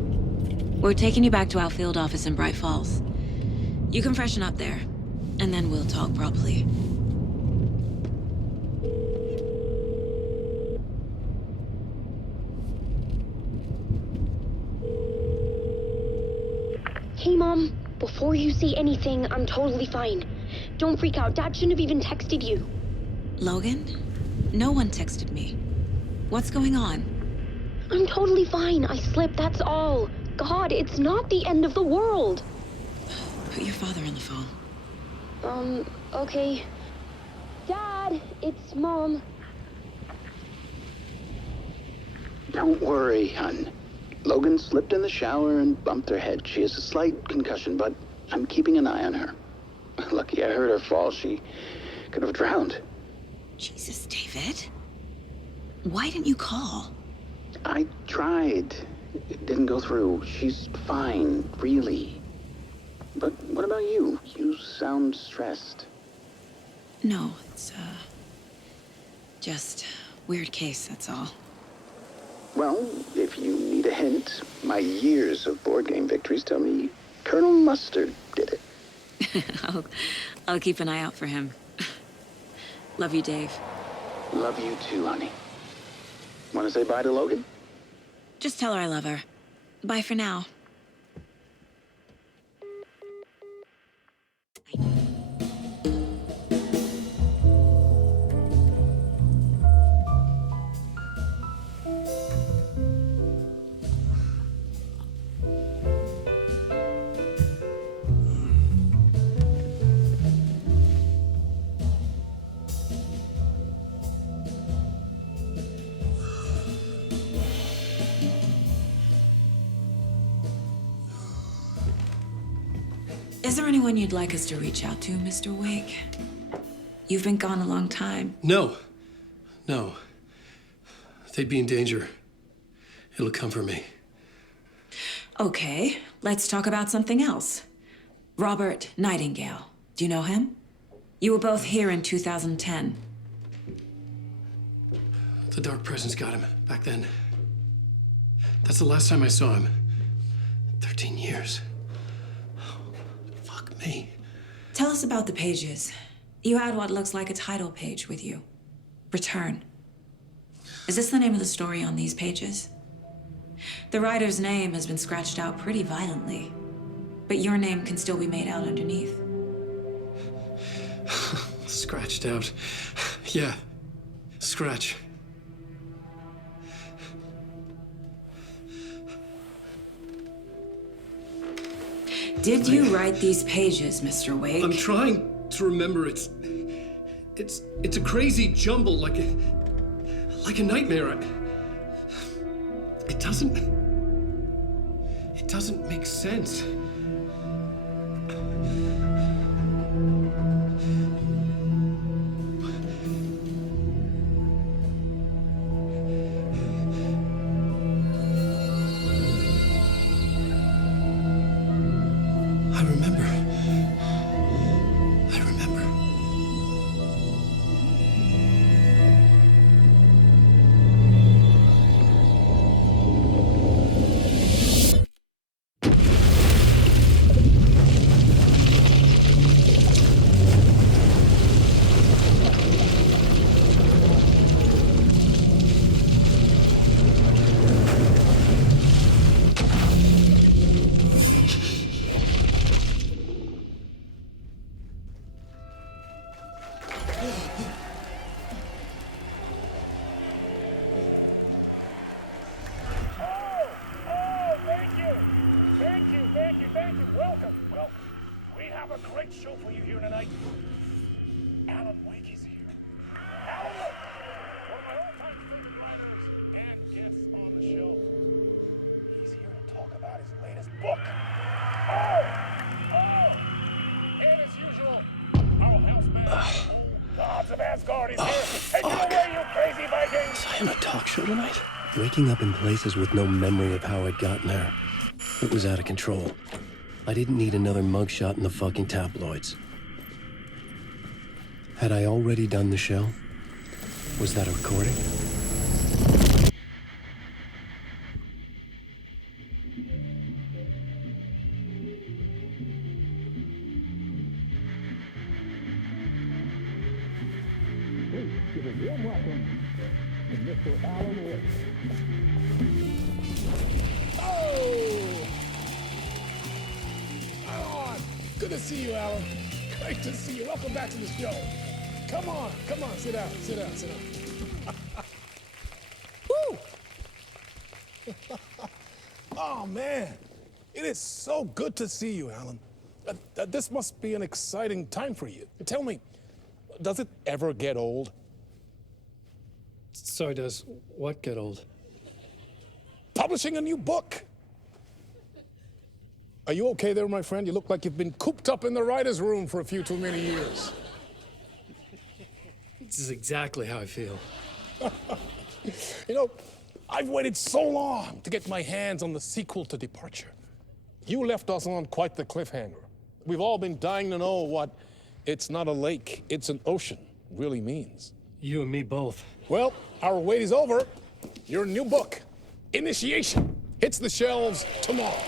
we're taking you back to our field office in Bright Falls. You can freshen up there, and then we'll talk properly. Hey, Mom. Before you say anything, I'm totally fine. Don't freak out. Dad shouldn't have even texted you. Logan? No one texted me. What's going on? I'm totally fine. I slipped, that's all. God, it's not the end of the world. Put your father on the phone. Okay. Dad, it's Mom. Don't worry, hon. Logan slipped in the shower and bumped her head. She has a slight concussion, but I'm keeping an eye on her. Lucky I heard her fall. She could have drowned. Jesus, David. Why didn't you call? I tried. It didn't go through. She's fine, really. But what about you? You sound stressed. No, it's, just weird case, that's all. Well, if you need a hint, my years of board game victories tell me Colonel Mustard did it. I'll keep an eye out for him. Love you, Dave. Love you too, honey. Want to say bye to Logan? Just tell her I love her. Bye for now. Is there anyone you'd like us to reach out to, Mr. Wake? You've been gone a long time. No. They'd be in danger. It'll come for me. Okay, let's talk about something else. Robert Nightingale. Do you know him? You were both here in 2010. The Dark Presence got him back then. That's the last time I saw him. 13 years. Fuck me. Tell us about the pages. You had what looks like a title page with you. Return. Is this the name of the story on these pages? The writer's name has been scratched out pretty violently, but your name can still be made out underneath. Scratched out. Yeah. Scratch. Did you write these pages, Mr. Wake? I'm trying to remember. It's a crazy jumble, like a nightmare. It doesn't make sense. I remember. Thank you. Welcome. We have a great show for you here tonight. Alan Wake is here. Alan Wake, one of my all-time favorite writers and guests on the show. He's here to talk about his latest book. And as usual, our houseman, gods of Asgard is here. Take it away, you crazy Vikings! Was I on a talk show tonight? Waking up in places with no memory of how I'd gotten there. It was out of control. I didn't need another mugshot in the fucking tabloids. Had I already done the show? Was that a recording? give a warm welcome to Mr. Alan Wake. Oh! Alan! Good to see you, Alan. Great to see you. Welcome back to the show. Come on, sit down. Woo! Oh, man. It is so good to see you, Alan. This must be an exciting time for you. Tell me, does it ever get old? Sorry, does what get old? Publishing a new book. Are you okay there, my friend? You look like you've been cooped up in the writer's room for a few too many years. This is exactly how I feel. You know, I've waited so long to get my hands on the sequel to Departure. You left us on quite the cliffhanger. We've all been dying to know what "it's not a lake, it's an ocean" really means. You and me both. Well, our wait is over. Your new book, Initiation, hits the shelves tomorrow.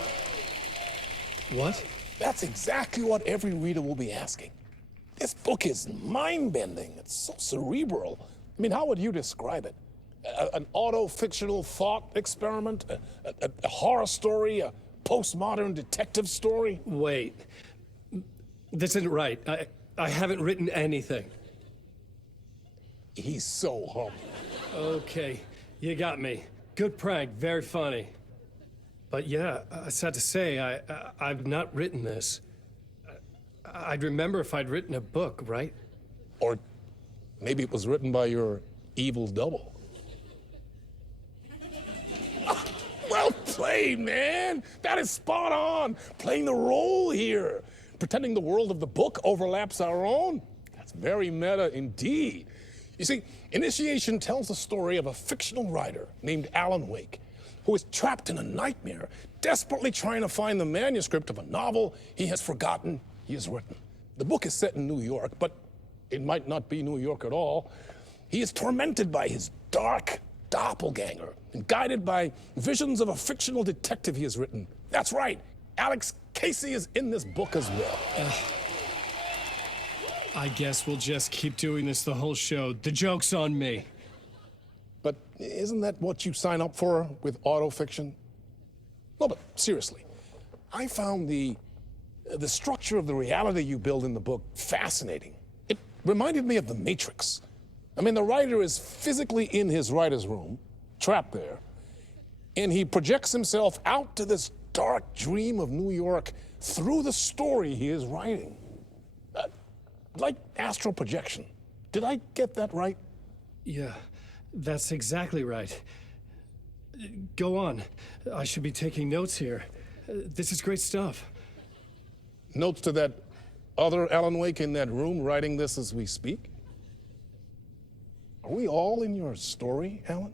What? That's exactly what every reader will be asking. This book is mind-bending. It's so cerebral. I mean, how would you describe it? An auto-fictional thought experiment? A horror story? A postmodern detective story? Wait. This isn't right. I haven't written anything. He's so humble. Okay, you got me. Good prank, very funny. But yeah, sad to say, I've not written this. I'd remember if I'd written a book, right? Or maybe it was written by your evil double. Well played, man. That is spot on. Playing the role here. Pretending the world of the book overlaps our own. That's very meta indeed. You see, Initiation tells the story of a fictional writer named Alan Wake, who is trapped in a nightmare, desperately trying to find the manuscript of a novel he has forgotten he has written. The book is set in New York, but it might not be New York at all. He is tormented by his dark doppelganger and guided by visions of a fictional detective he has written. That's right, Alex Casey is in this book as well. I guess we'll just keep doing this the whole show. The joke's on me. But isn't that what you sign up for with autofiction? No, but seriously, I found the structure of the reality you build in the book fascinating. It reminded me of The Matrix. I mean, the writer is physically in his writer's room, trapped there, and he projects himself out to this dark dream of New York through the story he is writing. Like astral projection. Did I get that right? Yeah, that's exactly right. Go on. I should be taking notes here. This is great stuff. Notes to that other Alan Wake in that room writing this as we speak? Are we all in your story, Alan?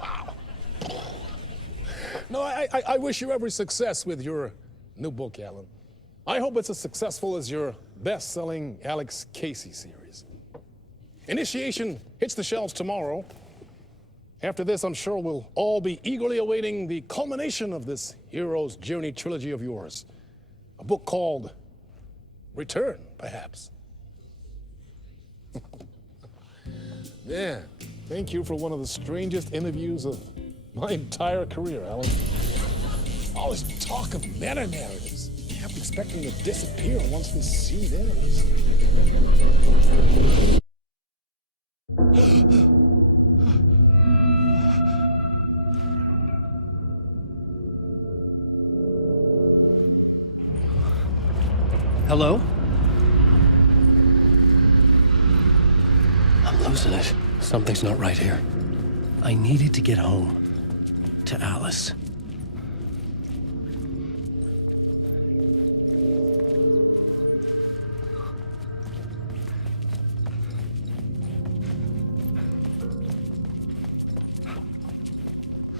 Wow. No, I wish you every success with your new book, Alan. I hope it's as successful as your best-selling Alex Casey series. Initiation hits the shelves tomorrow. After this, I'm sure we'll all be eagerly awaiting the culmination of this hero's journey trilogy of yours. A book called Return, perhaps. Man, thank you for one of the strangest interviews of my entire career, Alan. All this talk of meta-narratives. I'm expecting to disappear once this seed ends. Hello? I'm losing it. Something's not right here. I needed to get home. To Alice.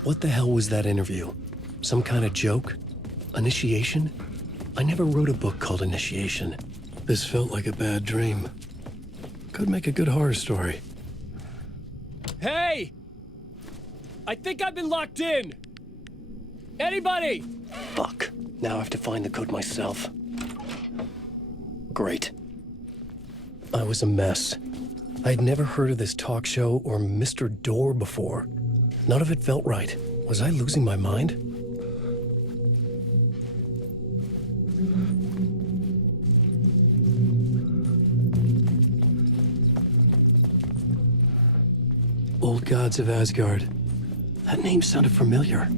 What the hell was that interview? Some kind of joke? Initiation? I never wrote a book called Initiation. This felt like a bad dream. Could make a good horror story. Hey! I think I've been locked in! Anybody? Fuck. Now I have to find the code myself. Great. I was a mess. I'd never heard of this talk show or Mr. Door before. None of it felt right. Was I losing my mind? Old Gods of Asgard. That name sounded familiar.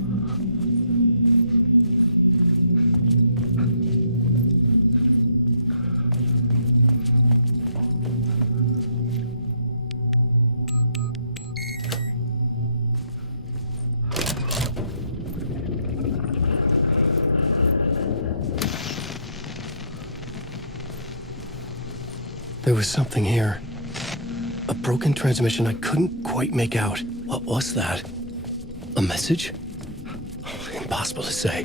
There was something here. A broken transmission I couldn't quite make out. What was that? A message? Impossible to say.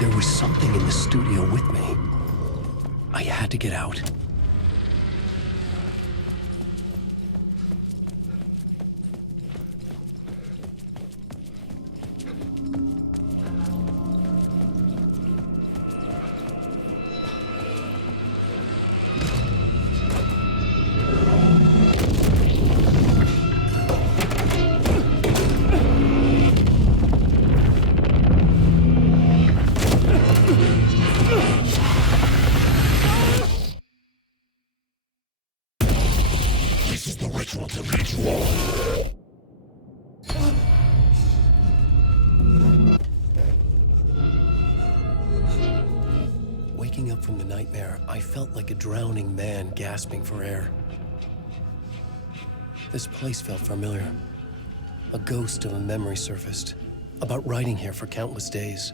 There was something in the studio with me. I had to get out. Waking up from the nightmare, I felt like a drowning man gasping for air. This place felt familiar. A ghost of a memory surfaced, about riding here for countless days.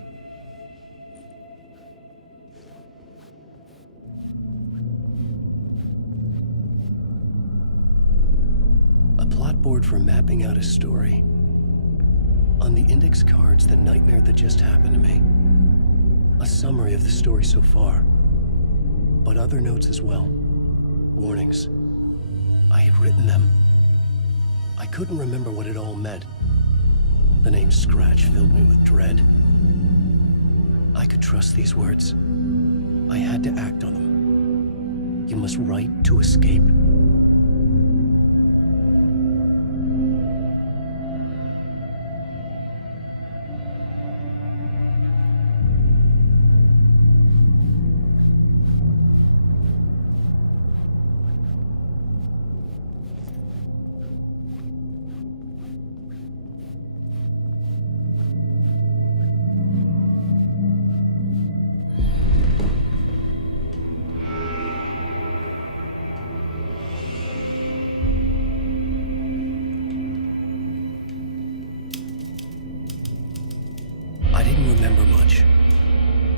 A plot board for mapping out a story. On the index cards, the nightmare that just happened to me. A summary of the story so far, but other notes as well. Warnings. I had written them. I couldn't remember what it all meant. The name Scratch filled me with dread. I could trust these words. I had to act on them. You must write to escape.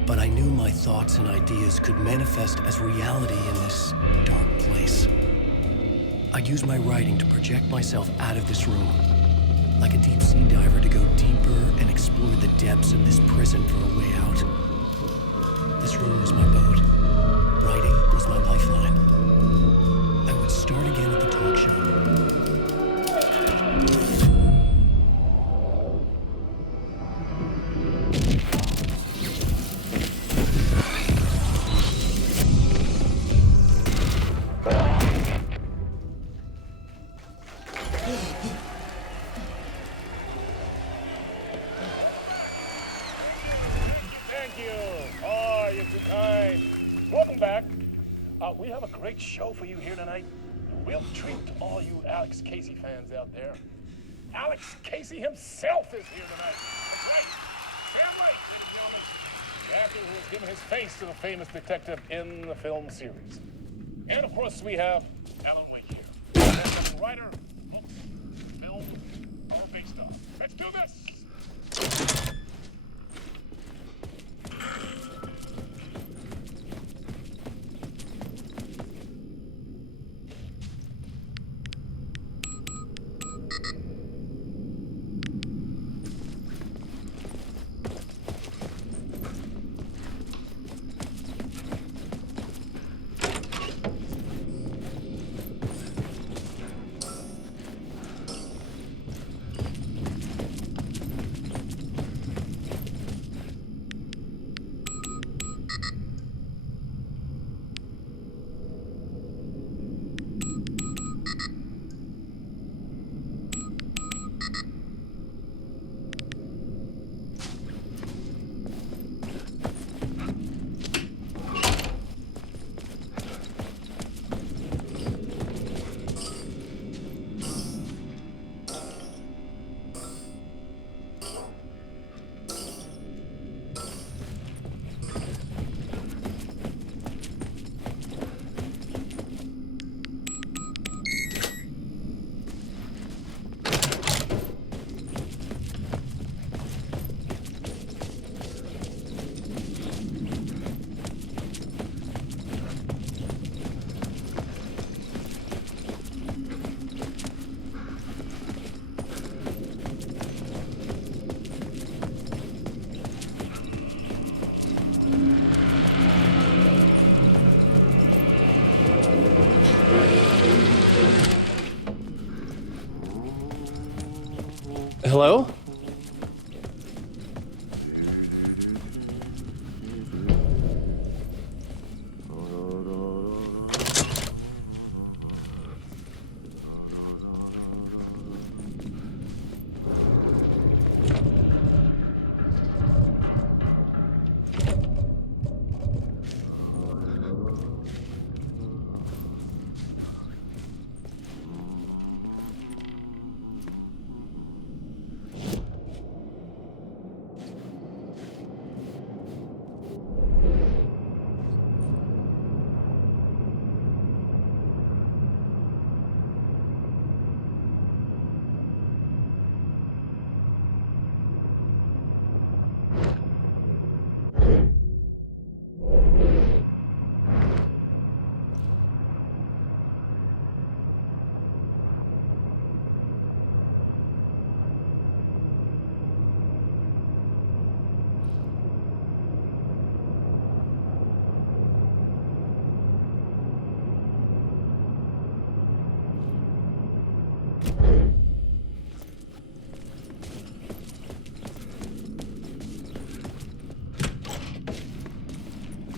But I knew my thoughts and ideas could manifest as reality in this dark place. I'd use my writing to project myself out of this room, like a deep-sea diver to go deeper and explore the depths of this prison for a way out. This room was my boat. Writing was my lifeline. I would start again at the talk show. We have a great show for you here tonight. A real treat to all you Alex Casey fans out there. Alex Casey himself is here tonight. That's right. Damn right, ladies and gentlemen. The actor who has given his face to the famous detective in the film series. And of course, we have Alan Wake here. Best-selling writer, books, film, or based on. Let's do this! Hello?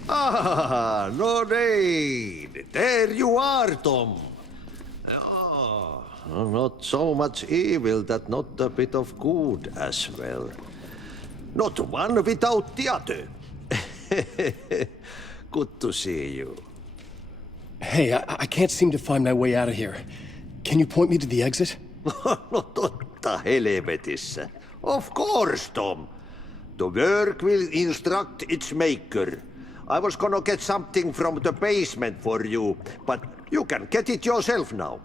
Ah, no need. There you are, Tom. Oh, not so much evil that not a bit of good as well. Not one without the other. Good to see you. Hey, I can't seem to find my way out of here. Can you point me to the exit? No totta helvetissä. Of course, Tom. The work will instruct its maker. I was gonna get something from the basement for you, but you can get it yourself now.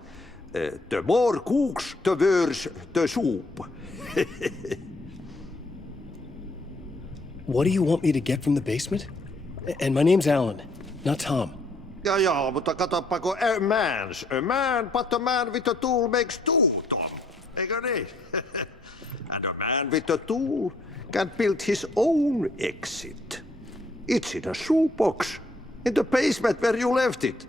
The more cooks, the worse the soup. What do you want me to get from the basement? And my name's Alan, not Tom. Ja, mutta katoppa, a man, but a man with a tool makes two, Tom. Eikö niin? And a man with a tool can build his own exit. It's in a shoebox, in the basement where you left it.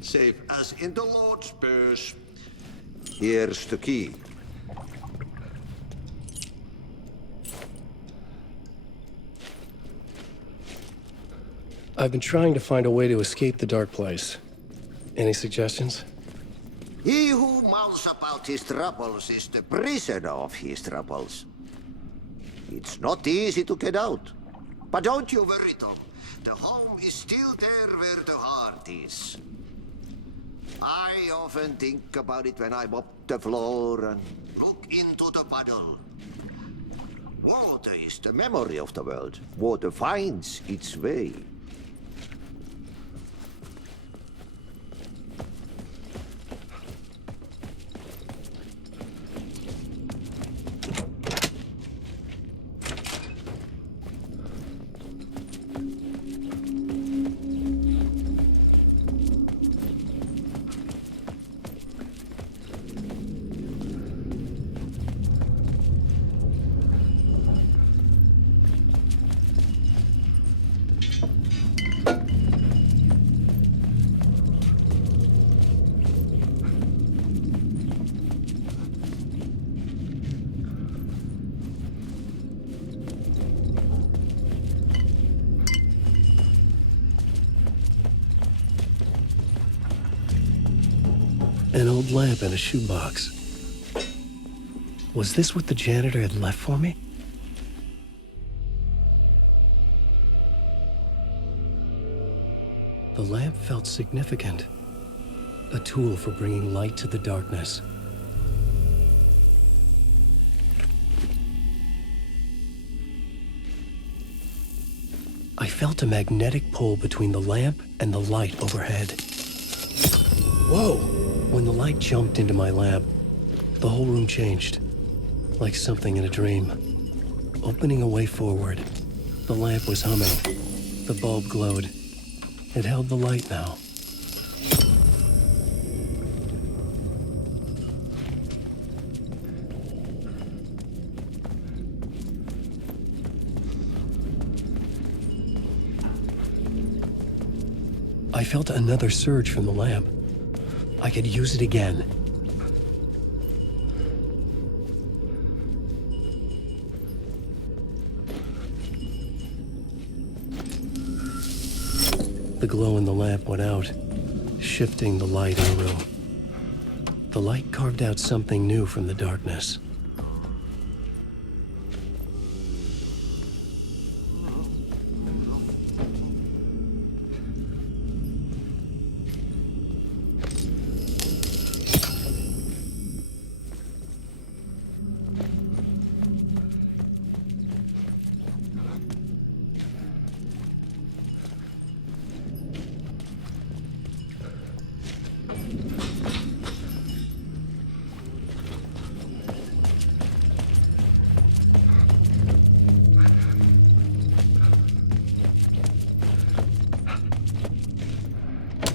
Safe as in the Lord's purse. Here's the key. I've been trying to find a way to escape the dark place. Any suggestions? He who mouths about his troubles is the prisoner of his troubles. It's not easy to get out. But don't you worry, Tom. The home is still there where the heart is. I often think about it when I mop the floor and look into the puddle. Water is the memory of the world. Water finds its way. An old lamp in a shoebox. Was this what the janitor had left for me? The lamp felt significant. A tool for bringing light to the darkness. I felt a magnetic pull between the lamp and the light overhead. Whoa! When the light jumped into my lamp, the whole room changed, like something in a dream. Opening a way forward, the lamp was humming. The bulb glowed. It held the light now. I felt another surge from the lamp. I could use it again. The glow in the lamp went out, shifting the light in the room. The light carved out something new from the darkness.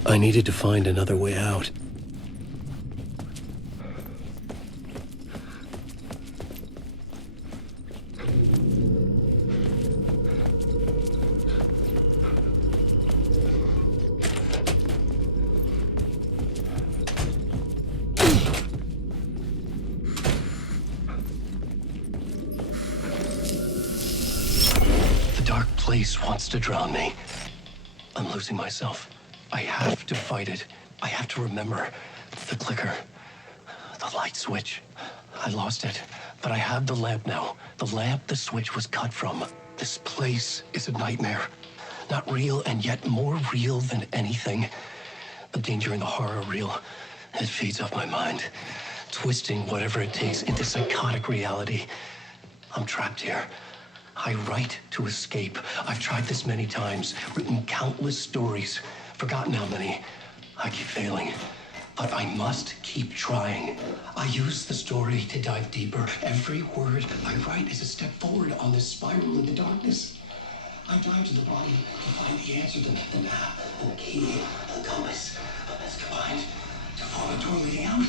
I needed to find another way out. The dark place wants to drown me. I'm losing myself. I have to fight it. I have to remember the clicker, the light switch. I lost it, but I have the lamp now. The lamp the switch was cut from. This place is a nightmare. Not real, and yet more real than anything. The danger and the horror are real. It feeds off my mind, twisting whatever it takes into psychotic reality. I'm trapped here. I write to escape. I've tried this many times, written countless stories. Forgotten how many. I keep failing. But I must keep trying. I use the story to dive deeper. Every word I write is a step forward on this spiral in the darkness. I dive to the bottom to find the answer, the map, the key, the compass. That's combined to form a door leading out.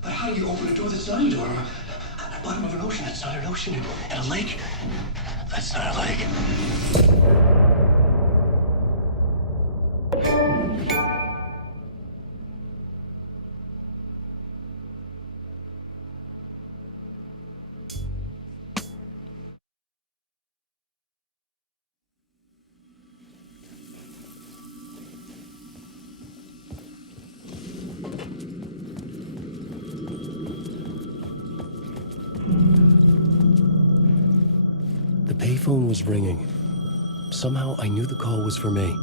But how do you open a door that's not a door? At the bottom of an ocean that's not an ocean. And a lake that's not a lake. The payphone was ringing. Somehow I knew the call was for me.